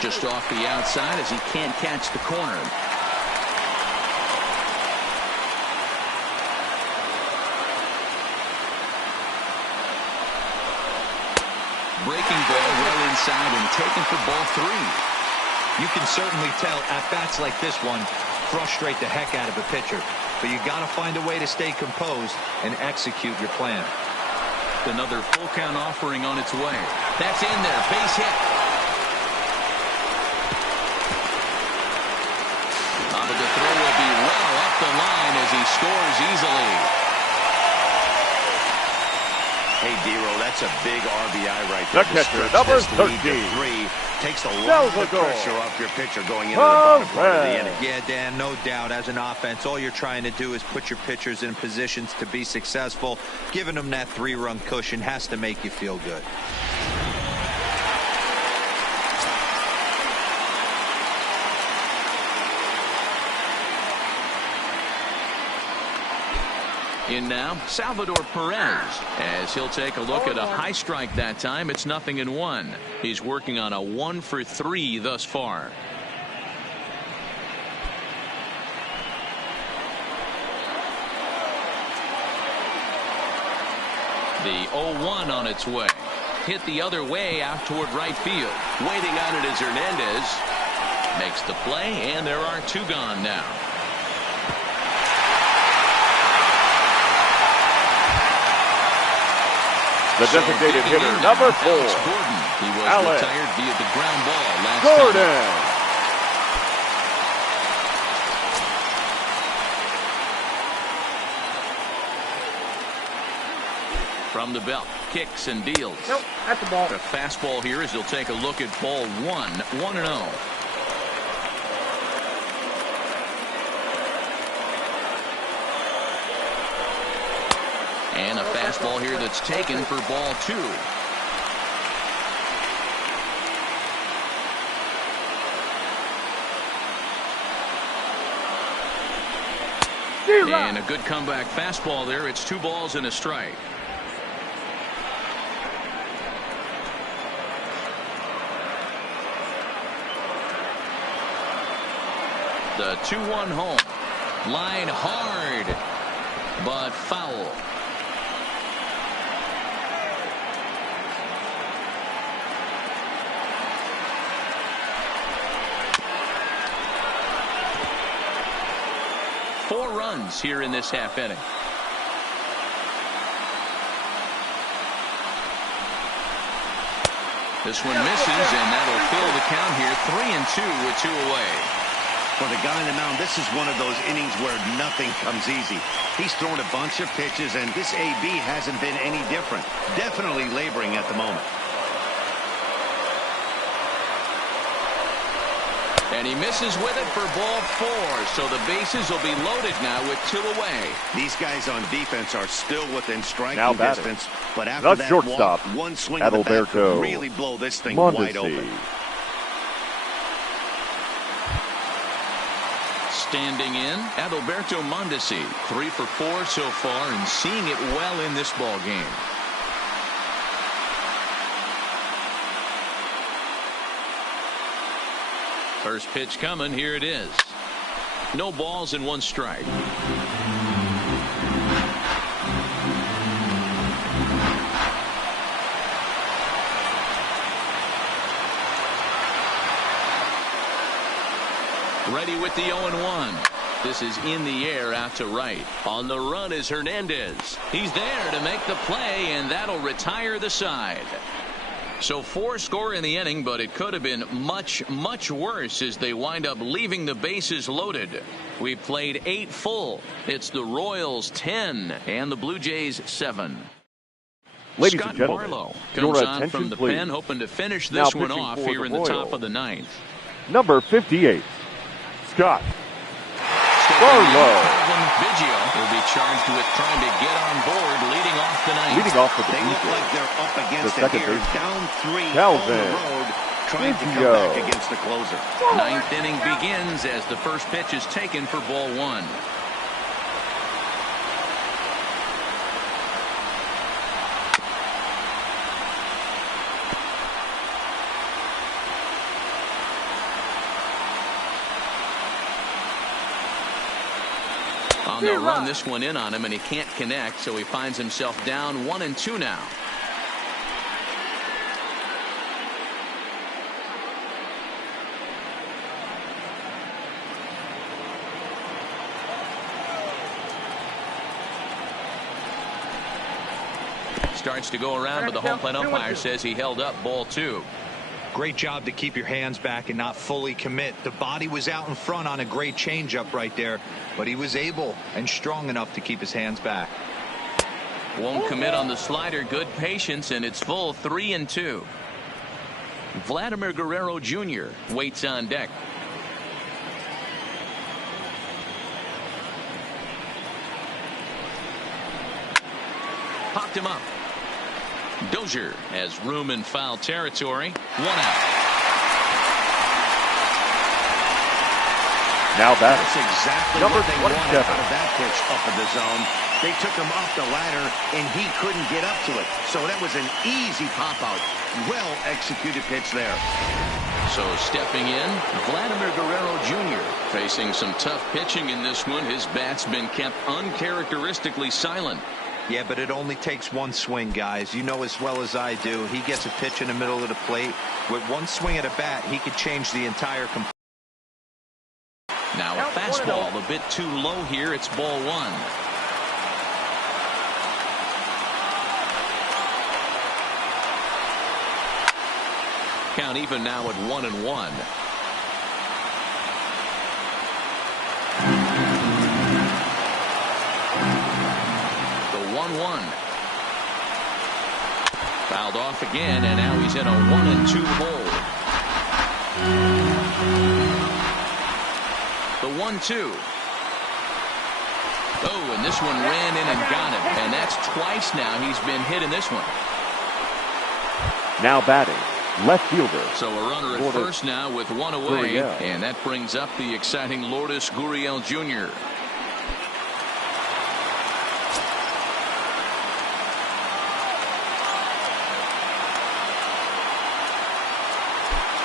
Just off the outside as he can't catch the corner. Breaking ball well inside and taken for ball 3. You can certainly tell at-bats like this one frustrate the heck out of a pitcher. But you got to find a way to stay composed and execute your plan. Another full count offering on its way. That's in there. Base hit. But the throw will be well up the line as he scores easily. Hey, Dero, that's a big RBI right there. The catcher, number 13. Takes a lot of pressure off your pitcher going into the bottom part of the inning. Yeah, Dan, no doubt. As an offense, all you're trying to do is put your pitchers in positions to be successful. Giving them that 3-run cushion has to make you feel good. In now, Salvador Perez, as he'll take a look at a high strike that time. It's 0-1. He's working on a 1 for 3 thus far. The 0-1 on its way. Hit the other way out toward right field. Waiting on it is Hernandez. Makes the play, and there are 2 gone now. The designated hitter, number 4. Alex Gordon. He was retired via the ground ball last Gordon. time. From the belt, kicks and deals. Nope, that's the ball. The fastball here as he'll take a look at ball 1, 1-0. And a fastball here that's taken for ball 2. And a good comeback fastball there. It's 2 balls and a strike. The 2-1 home. Line hard, but foul. Four runs here in this half inning. This one misses, and that'll fill the count here. 3-2 with 2 away. For the guy on the mound, this is one of those innings where nothing comes easy. He's thrown a bunch of pitches, and this AB hasn't been any different. Definitely laboring at the moment. And he misses with it for ball 4. So the bases will be loaded now with 2 away. These guys on defense are still within striking distance. But after the that shortstop, walk, one swing of the bat could really blow this thing wide open. Standing in, Adalberto Mondesi, 3 for 4 so far and seeing it well in this ball game. First pitch coming. Here it is. No balls and 1 strike. Ready with the 0-1. This is in the air out to right. On the run is Hernandez. He's there to make the play, and that'll retire the side. So 4 score in the inning, but it could have been much, much worse as they wind up leaving the bases loaded. We played 8 full. It's the Royals 10 and the Blue Jays 7. Ladies Scott and gentlemen, Barlow your comes on attention, from the please. pen, hoping to finish this one off here in the top of the 9th. Number 58, Scott Barlow. Biggio will be charged with trying to get on board, leading off the 9th. Leading off for the They look like they're up against the it here. baseman, Down 3 Calvin. on the road, trying to come back against the closer. Ninth inning begins as the first pitch is taken for ball one. They'll run this one in on him, and he can't connect, so he finds himself down 1-2 now. Starts to go around, but the home plate umpire says he held up ball two. Great job to keep your hands back and not fully commit. The body was out in front on a great changeup right there, but he was able and strong enough to keep his hands back. Won't commit on the slider. Good patience, and it's full 3-2. Vladimir Guerrero Jr. waits on deck. Popped him up. Dozier has room in foul territory. 1 out. Now that's exactly number what they wanted 27. out of that pitch up in the zone. They took him up the ladder, and he couldn't get up to it. So that was an easy pop-out. Well-executed pitch there. So stepping in, Vladimir Guerrero Jr. facing some tough pitching in this one. His bat's been kept uncharacteristically silent. Yeah, but it only takes one swing, guys. You know as well as I do. He gets a pitch in the middle of the plate. With one swing at a bat, he could change the entire. Now a fastball a bit too low here. It's ball one. Count even now at 1-1. The 1-1. Fouled off again, and now he's in a 1-2 hole. The 1-2. Oh, and this one ran in and got it, and that's twice now he's been hit in this one. Now batting, left fielder. So a runner at first now with one away, and that brings up the exciting Lourdes Gurriel Jr.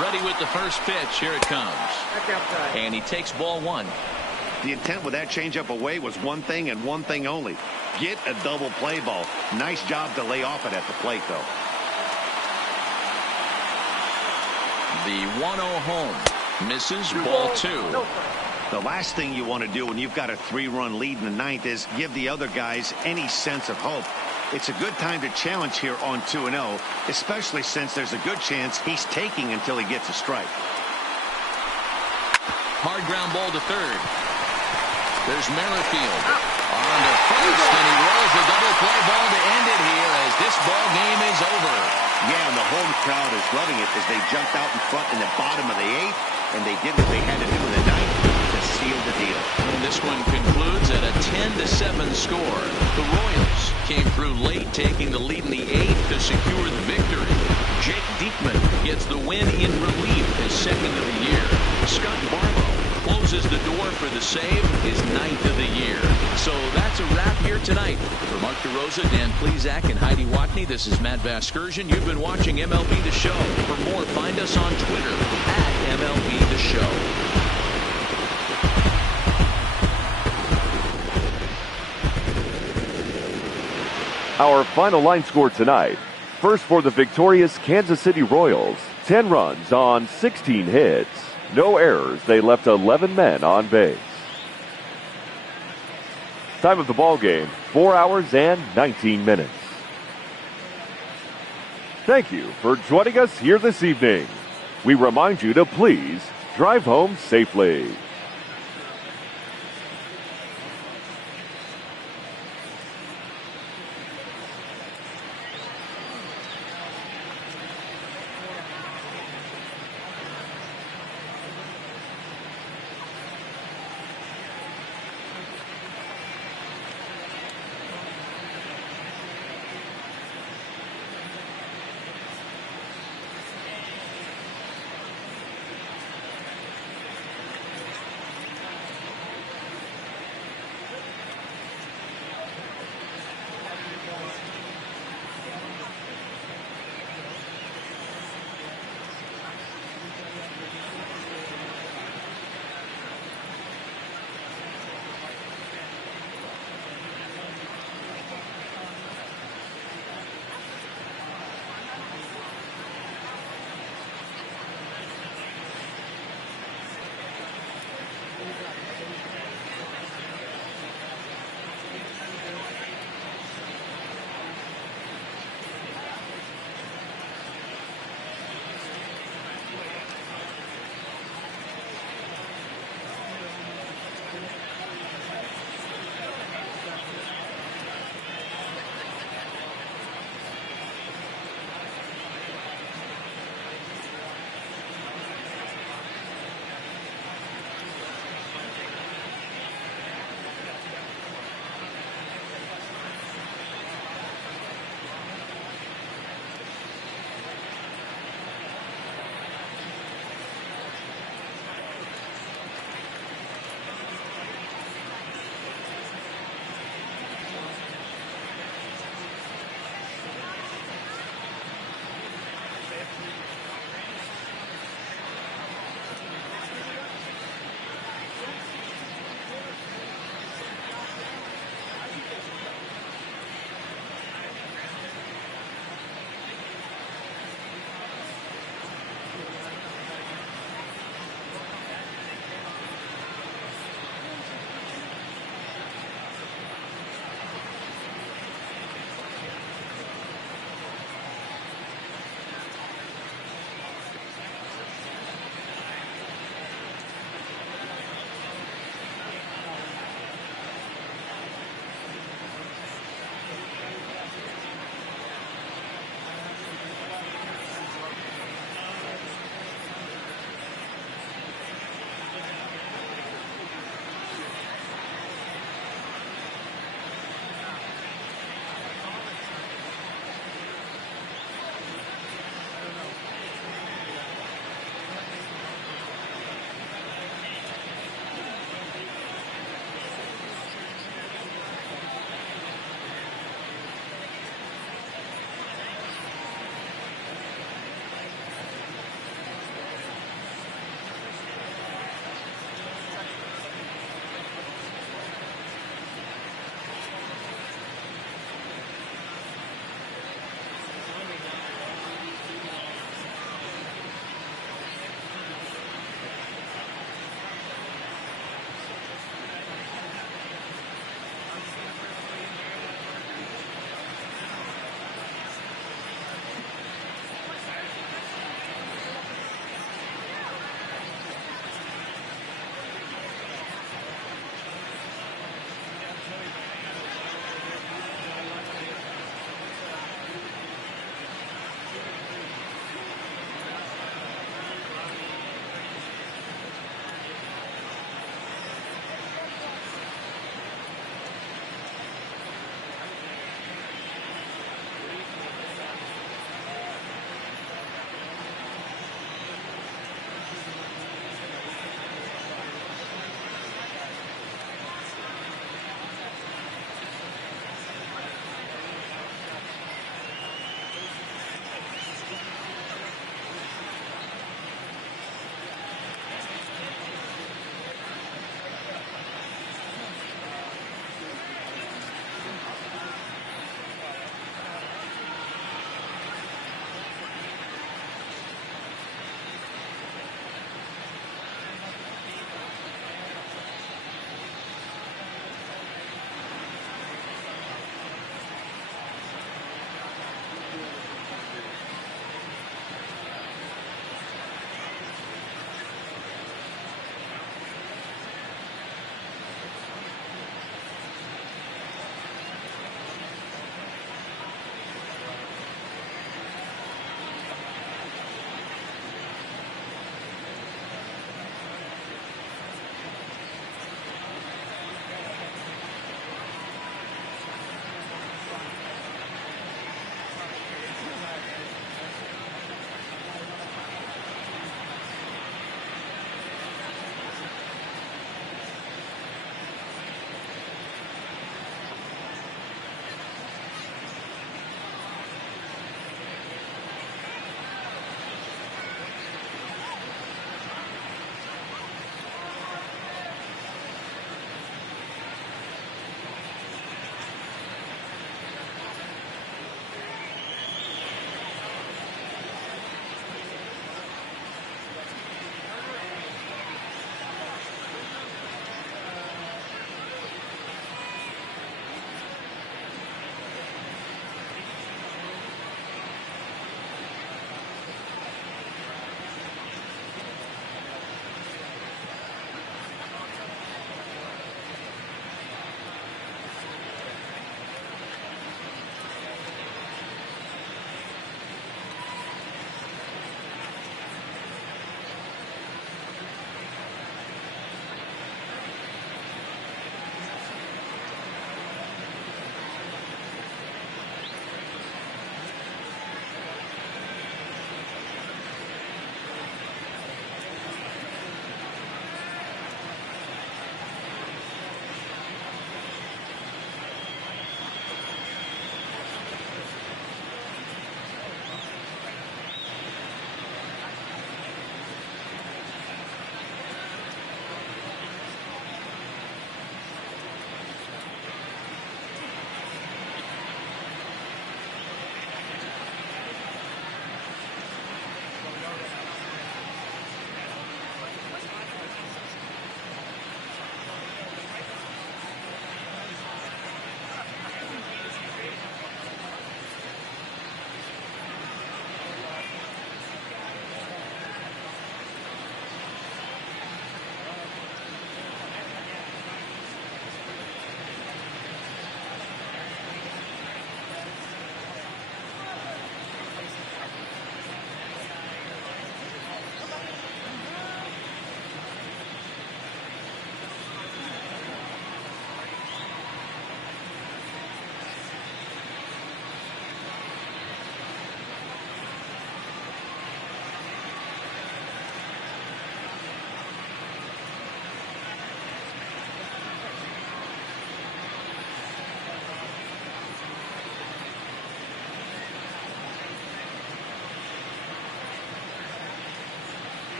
Ready with the first pitch. Here it comes. And he takes ball one. The intent with that changeup away was one thing and one thing only. Get a double play ball. Nice job to lay off it at the plate, though. The 1-0 home. Misses ball two. The last thing you want to do when you've got a 3-run lead in the ninth is give the other guys any sense of hope. It's a good time to challenge here on 2-0, especially since there's a good chance he's taking until he gets a strike. Hard ground ball to third. There's Merrifield on to first, and he rolls a double play ball to end it here as this ball game is over. Yeah, and the home crowd is loving it as they jumped out in front in the bottom of the eighth, and they did what they had to do in the ninth to seal the deal. And this one concludes at a 10-7 score. The Royals came through late, taking the lead in the eighth to secure the victory. Jake Diekman gets the win in relief, his second of the year. Scott Barlow closes the door for the save, his ninth of the year. So that's a wrap here tonight. For Mark DeRosa, Dan Plesac, and Heidi Watney, this is Matt Vasgersian. You've been watching MLB The Show. For more, find us on Twitter at MLB The Show. Our final line score tonight. First for the victorious Kansas City Royals, 10 runs on 16 hits. No errors. They left 11 men on base. Time of the ball game, 4 hours and 19 minutes. Thank you for joining us here this evening. We remind you to please drive home safely.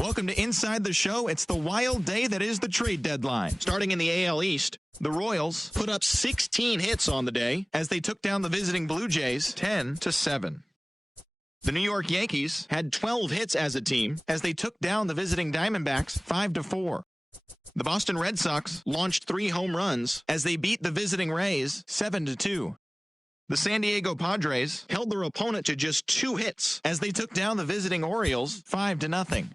Welcome to Inside the Show. It's the wild day that is the trade deadline. Starting in the AL East, the Royals put up 16 hits on the day as they took down the visiting Blue Jays 10-7. The New York Yankees had 12 hits as a team as they took down the visiting Diamondbacks 5-4. The Boston Red Sox launched 3 home runs as they beat the visiting Rays 7-2. The San Diego Padres held their opponent to just 2 hits as they took down the visiting Orioles 5-0.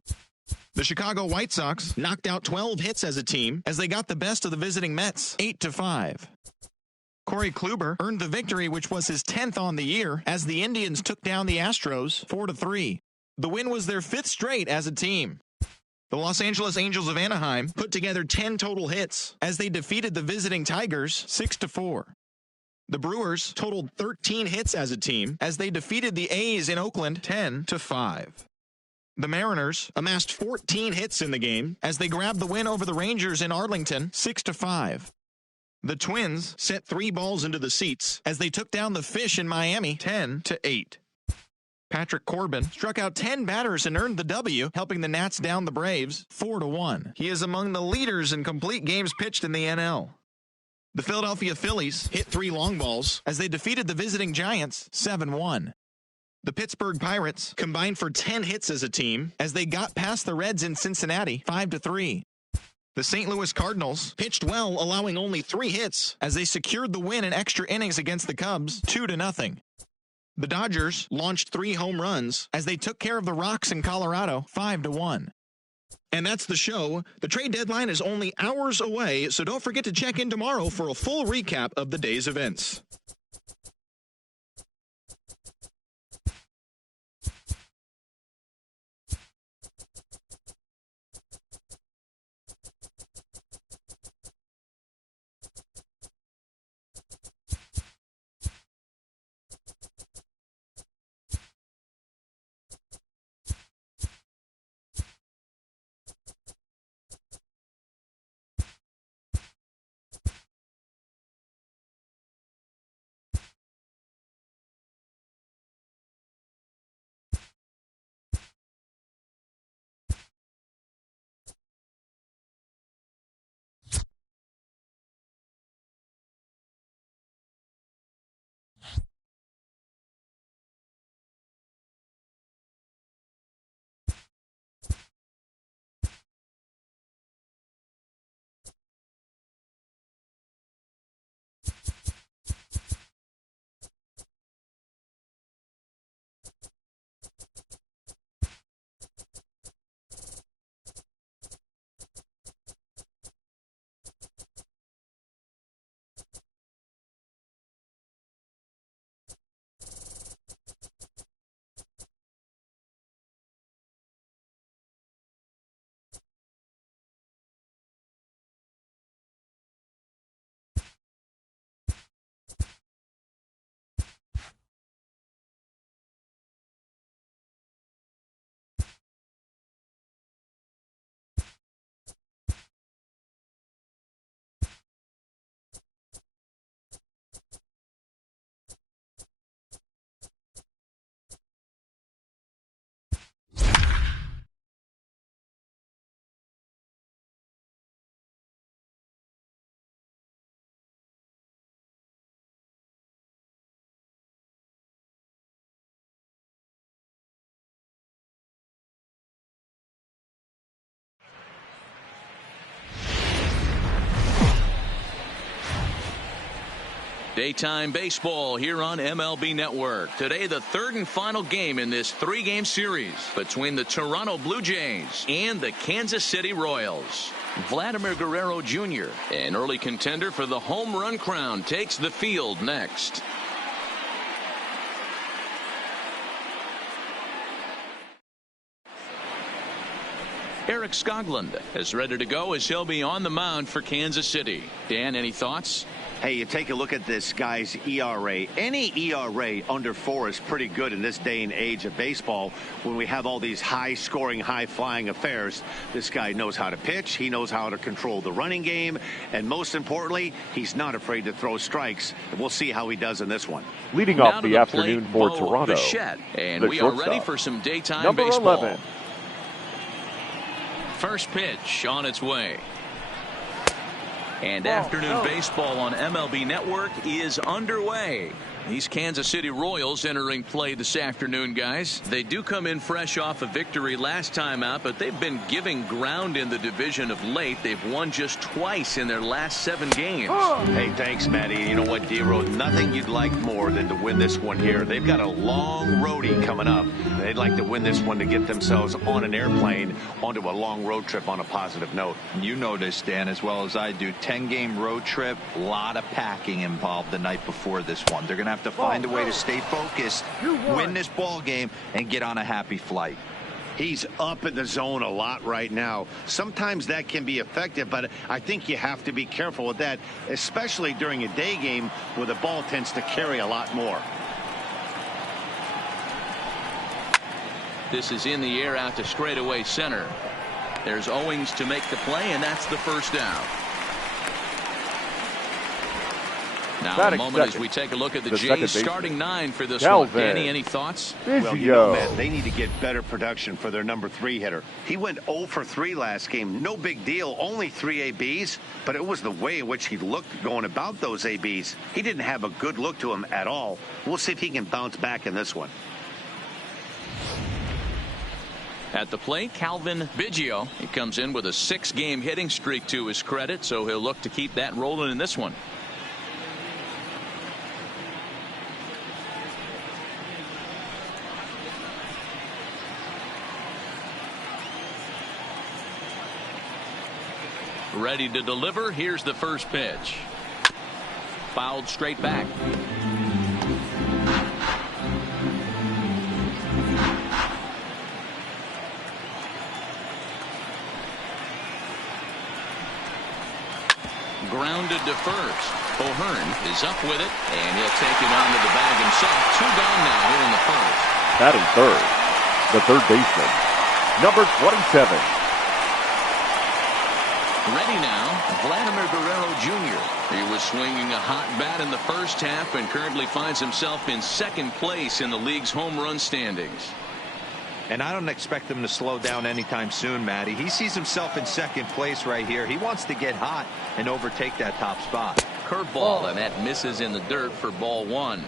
The Chicago White Sox knocked out 12 hits as a team as they got the best of the visiting Mets 8-5. Corey Kluber earned the victory, which was his 10th on the year, as the Indians took down the Astros 4-3. The win was their 5th straight as a team. The Los Angeles Angels of Anaheim put together 10 total hits as they defeated the visiting Tigers 6-4. The Brewers totaled 13 hits as a team as they defeated the A's in Oakland 10-5. The Mariners amassed 14 hits in the game as they grabbed the win over the Rangers in Arlington 6-5. The Twins sent 3 balls into the seats as they took down the Fish in Miami 10-8. Patrick Corbin struck out 10 batters and earned the W, helping the Nats down the Braves 4-1. He is among the leaders in complete games pitched in the NL. The Philadelphia Phillies hit 3 long balls as they defeated the visiting Giants 7-1. The Pittsburgh Pirates combined for 10 hits as a team as they got past the Reds in Cincinnati 5-3. The St. Louis Cardinals pitched well, allowing only 3 hits as they secured the win in extra innings against the Cubs 2-0. The Dodgers launched 3 home runs as they took care of the Rocks in Colorado 5-1. And that's the show. The trade deadline is only hours away, so don't forget to check in tomorrow for a full recap of the day's events. Daytime baseball here on MLB Network. Today, the 3rd and final game in this 3-game series between the Toronto Blue Jays and the Kansas City Royals. Vladimir Guerrero Jr., an early contender for the home run crown, takes the field next. Eric Skoglund is ready to go as he'll be on the mound for Kansas City. Dan, any thoughts? Hey, you take a look at this guy's ERA. Any ERA under 4 is pretty good in this day and age of baseball when we have all these high-scoring, high-flying affairs. This guy knows how to pitch. He knows how to control the running game. And most importantly, he's not afraid to throw strikes. And we'll see how he does in this one. Leading off the afternoon for Toronto, and the we are ready shortstop, for some daytime number baseball. 11. First pitch on its way. And afternoon baseball on MLB Network is underway. These Kansas City Royals entering play this afternoon, guys. They do come in fresh off a victory last time out, but they've been giving ground in the division of late. They've won just twice in their last 7 games. Hey, thanks, Matty. You know what, D-Row? Nothing you'd like more than to win this one here. They've got a long roadie coming up. They'd like to win this one to get themselves on an airplane onto a long road trip on a positive note. You know this, Dan, as well as I do. 10-game road trip, a lot of packing involved the night before this one. They're going to have to find a way to stay focused, win this ball game, and get on a happy flight. He's up in the zone a lot right now. Sometimes that can be effective, but I think you have to be careful with that, especially during a day game where the ball tends to carry a lot more. This is in the air out to straightaway center. There's Owings to make the play, and that's the first down. Now a moment as we take a look at the Jays starting 9 for this one. Danny, any thoughts? Well, you know, Matt, they need to get better production for their number 3 hitter. He went 0 for 3 last game. No big deal. Only 3 ABs, but it was the way in which he looked going about those ABs. He didn't have a good look to him at all. We'll see if he can bounce back in this one. At the plate, Calvin Biggio. He comes in with a 6-game hitting streak to his credit, so he'll look to keep that rolling in this one. Ready to deliver. Here's the first pitch. Fouled straight back. Grounded to first. O'Hearn is up with it, and he'll take it onto the bag himself. 2 down now here in the first. Batting third, the third baseman, number 27. Ready now, Vladimir Guerrero Jr. He was swinging a hot bat in the first half and currently finds himself in 2nd place in the league's home run standings. And I don't expect him to slow down anytime soon, Matty. He sees himself in 2nd place right here. He wants to get hot and overtake that top spot. Curveball, and that misses in the dirt for ball 1.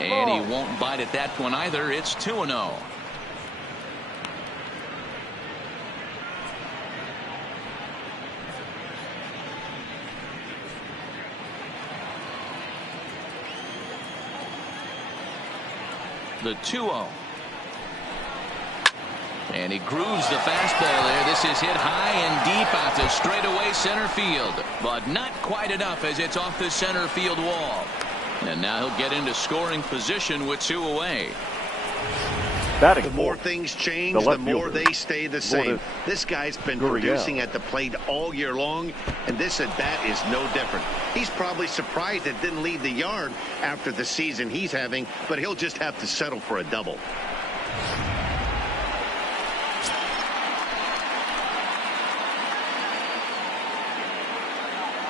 And he won't bite at that one either. It's 2-0. The 2-0. And he grooves the fastball there. This is hit high and deep out to straightaway center field. But not quite enough as it's off the center field wall. And now he'll get into scoring position with 2 away. The more things change, the more they stay the same. This guy's been producing at the plate all year long, and this at bat is no different. He's probably surprised it didn't leave the yard after the season he's having, but he'll just have to settle for a double.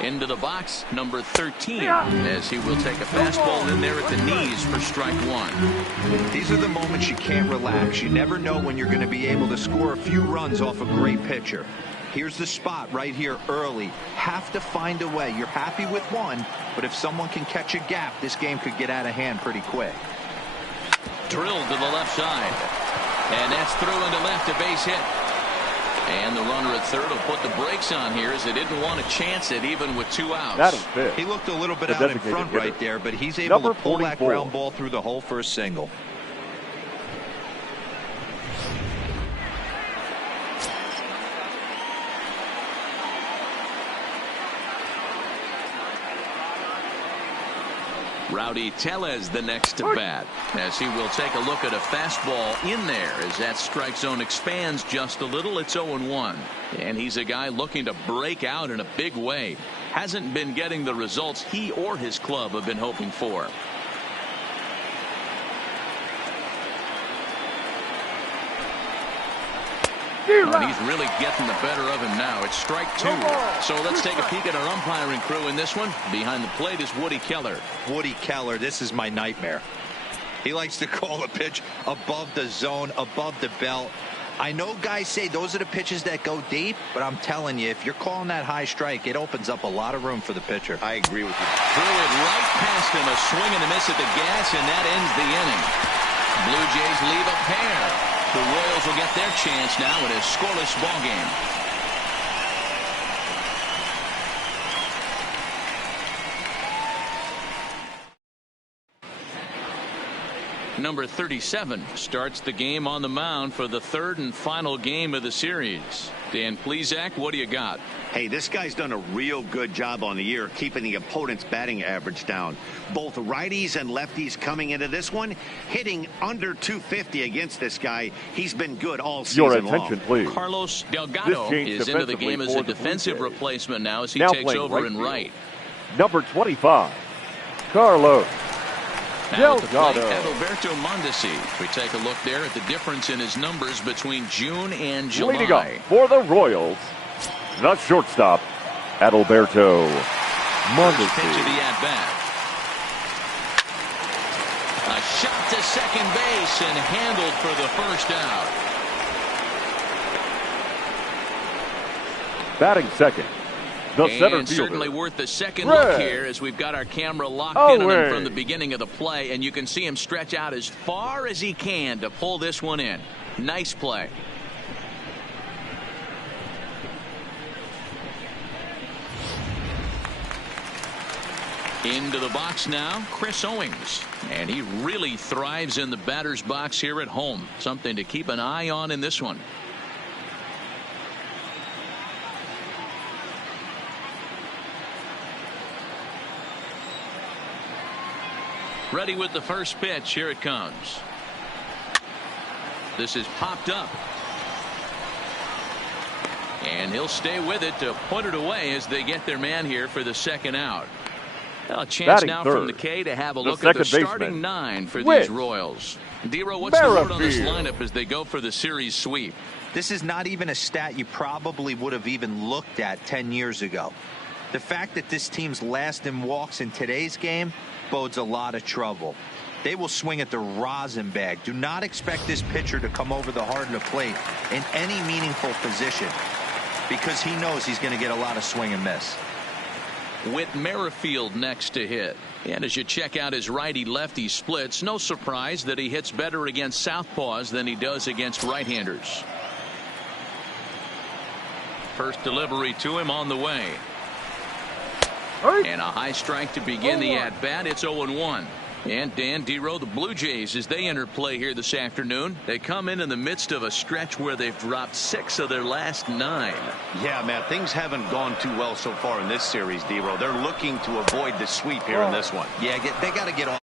Into the box, number 13, as he will take a fastball in there at the knees for strike 1. These are the moments you can't relax. You never know when you're going to be able to score a few runs off a great pitcher. Here's the spot right here early. Have to find a way. You're happy with one, but if someone can catch a gap, this game could get out of hand pretty quick. Drilled to the left side. And that's through into left, a base hit. And the runner at third will put the brakes on here as they didn't want to chance it even with 2 outs. He looked a little bit out in front right there, but he's able to pull that ground ball through the hole for a single. Rowdy Tellez the next to bat as he will take a look at a fastball in there as that strike zone expands just a little. It's 0-1, and he's a guy looking to break out in a big way. Hasn't been getting the results he or his club have been hoping for. And he's really getting the better of him now. It's strike 2. So let's take a peek at our umpiring crew in this one. Behind the plate is Woody Keller. Woody Keller, this is my nightmare. He likes to call a pitch above the zone, above the belt. I know guys say those are the pitches that go deep, but I'm telling you, if you're calling that high strike, it opens up a lot of room for the pitcher. I agree with you. Threw it right past him, a swing and a miss at the gas, and that ends the inning. Blue Jays leave a pair. The Royals will get their chance now in a scoreless ball game. Number 37 starts the game on the mound for the third and final game of the series. Dan Plesac, what do you got? Hey, this guy's done a real good job on the year keeping the opponent's batting average down. Both righties and lefties coming into this one, hitting under 250 against this guy. He's been good all season long. Your attention, please. Carlos Delgado is into the game as a defensive replacement now as he takes over in right. Number 25, Carlos Delgado. Adalberto Mondesi. We take a look there at the difference in his numbers between June and July. Leading up for the Royals, the shortstop, Adalberto Mondesi. Pitch of the at-bat. A shot to second base and handled for the first out. Batting second, the center and fielder. Certainly worth the second look here as we've got our camera locked in on him from the beginning of the play, and you can see him stretch out as far as he can to pull this one in. Nice play. Into the box now, Chris Owings. And he really thrives in the batter's box here at home. Something to keep an eye on in this one. Ready with the first pitch. Here it comes. This is popped up. And he'll stay with it to put it away as they get their man here for the second out. A chance Batting now third, from the K to have a look at the starting 9 for these Royals. Dero, what's the word on this lineup as they go for the series sweep? This is not even a stat you probably would have even looked at 10 years ago. The fact that this team's last in walks in today's game bodes a lot of trouble. They will swing at the rosin bag. Do not expect this pitcher to come over the heart of the plate in any meaningful position because he knows he's going to get a lot of swing and miss. Whit Merrifield next to hit. And as you check out his righty-lefty splits, no surprise that he hits better against southpaws than he does against right-handers. First delivery to him on the way. And a high strike to begin the at-bat. It's 0-1. And Dan, Dero, the Blue Jays, as they enter play here this afternoon, they come in the midst of a stretch where they've dropped 6 of their last 9. Yeah, Matt, things haven't gone too well so far in this series, Dero. They're looking to avoid the sweep here in this one. Yeah, they got to get off.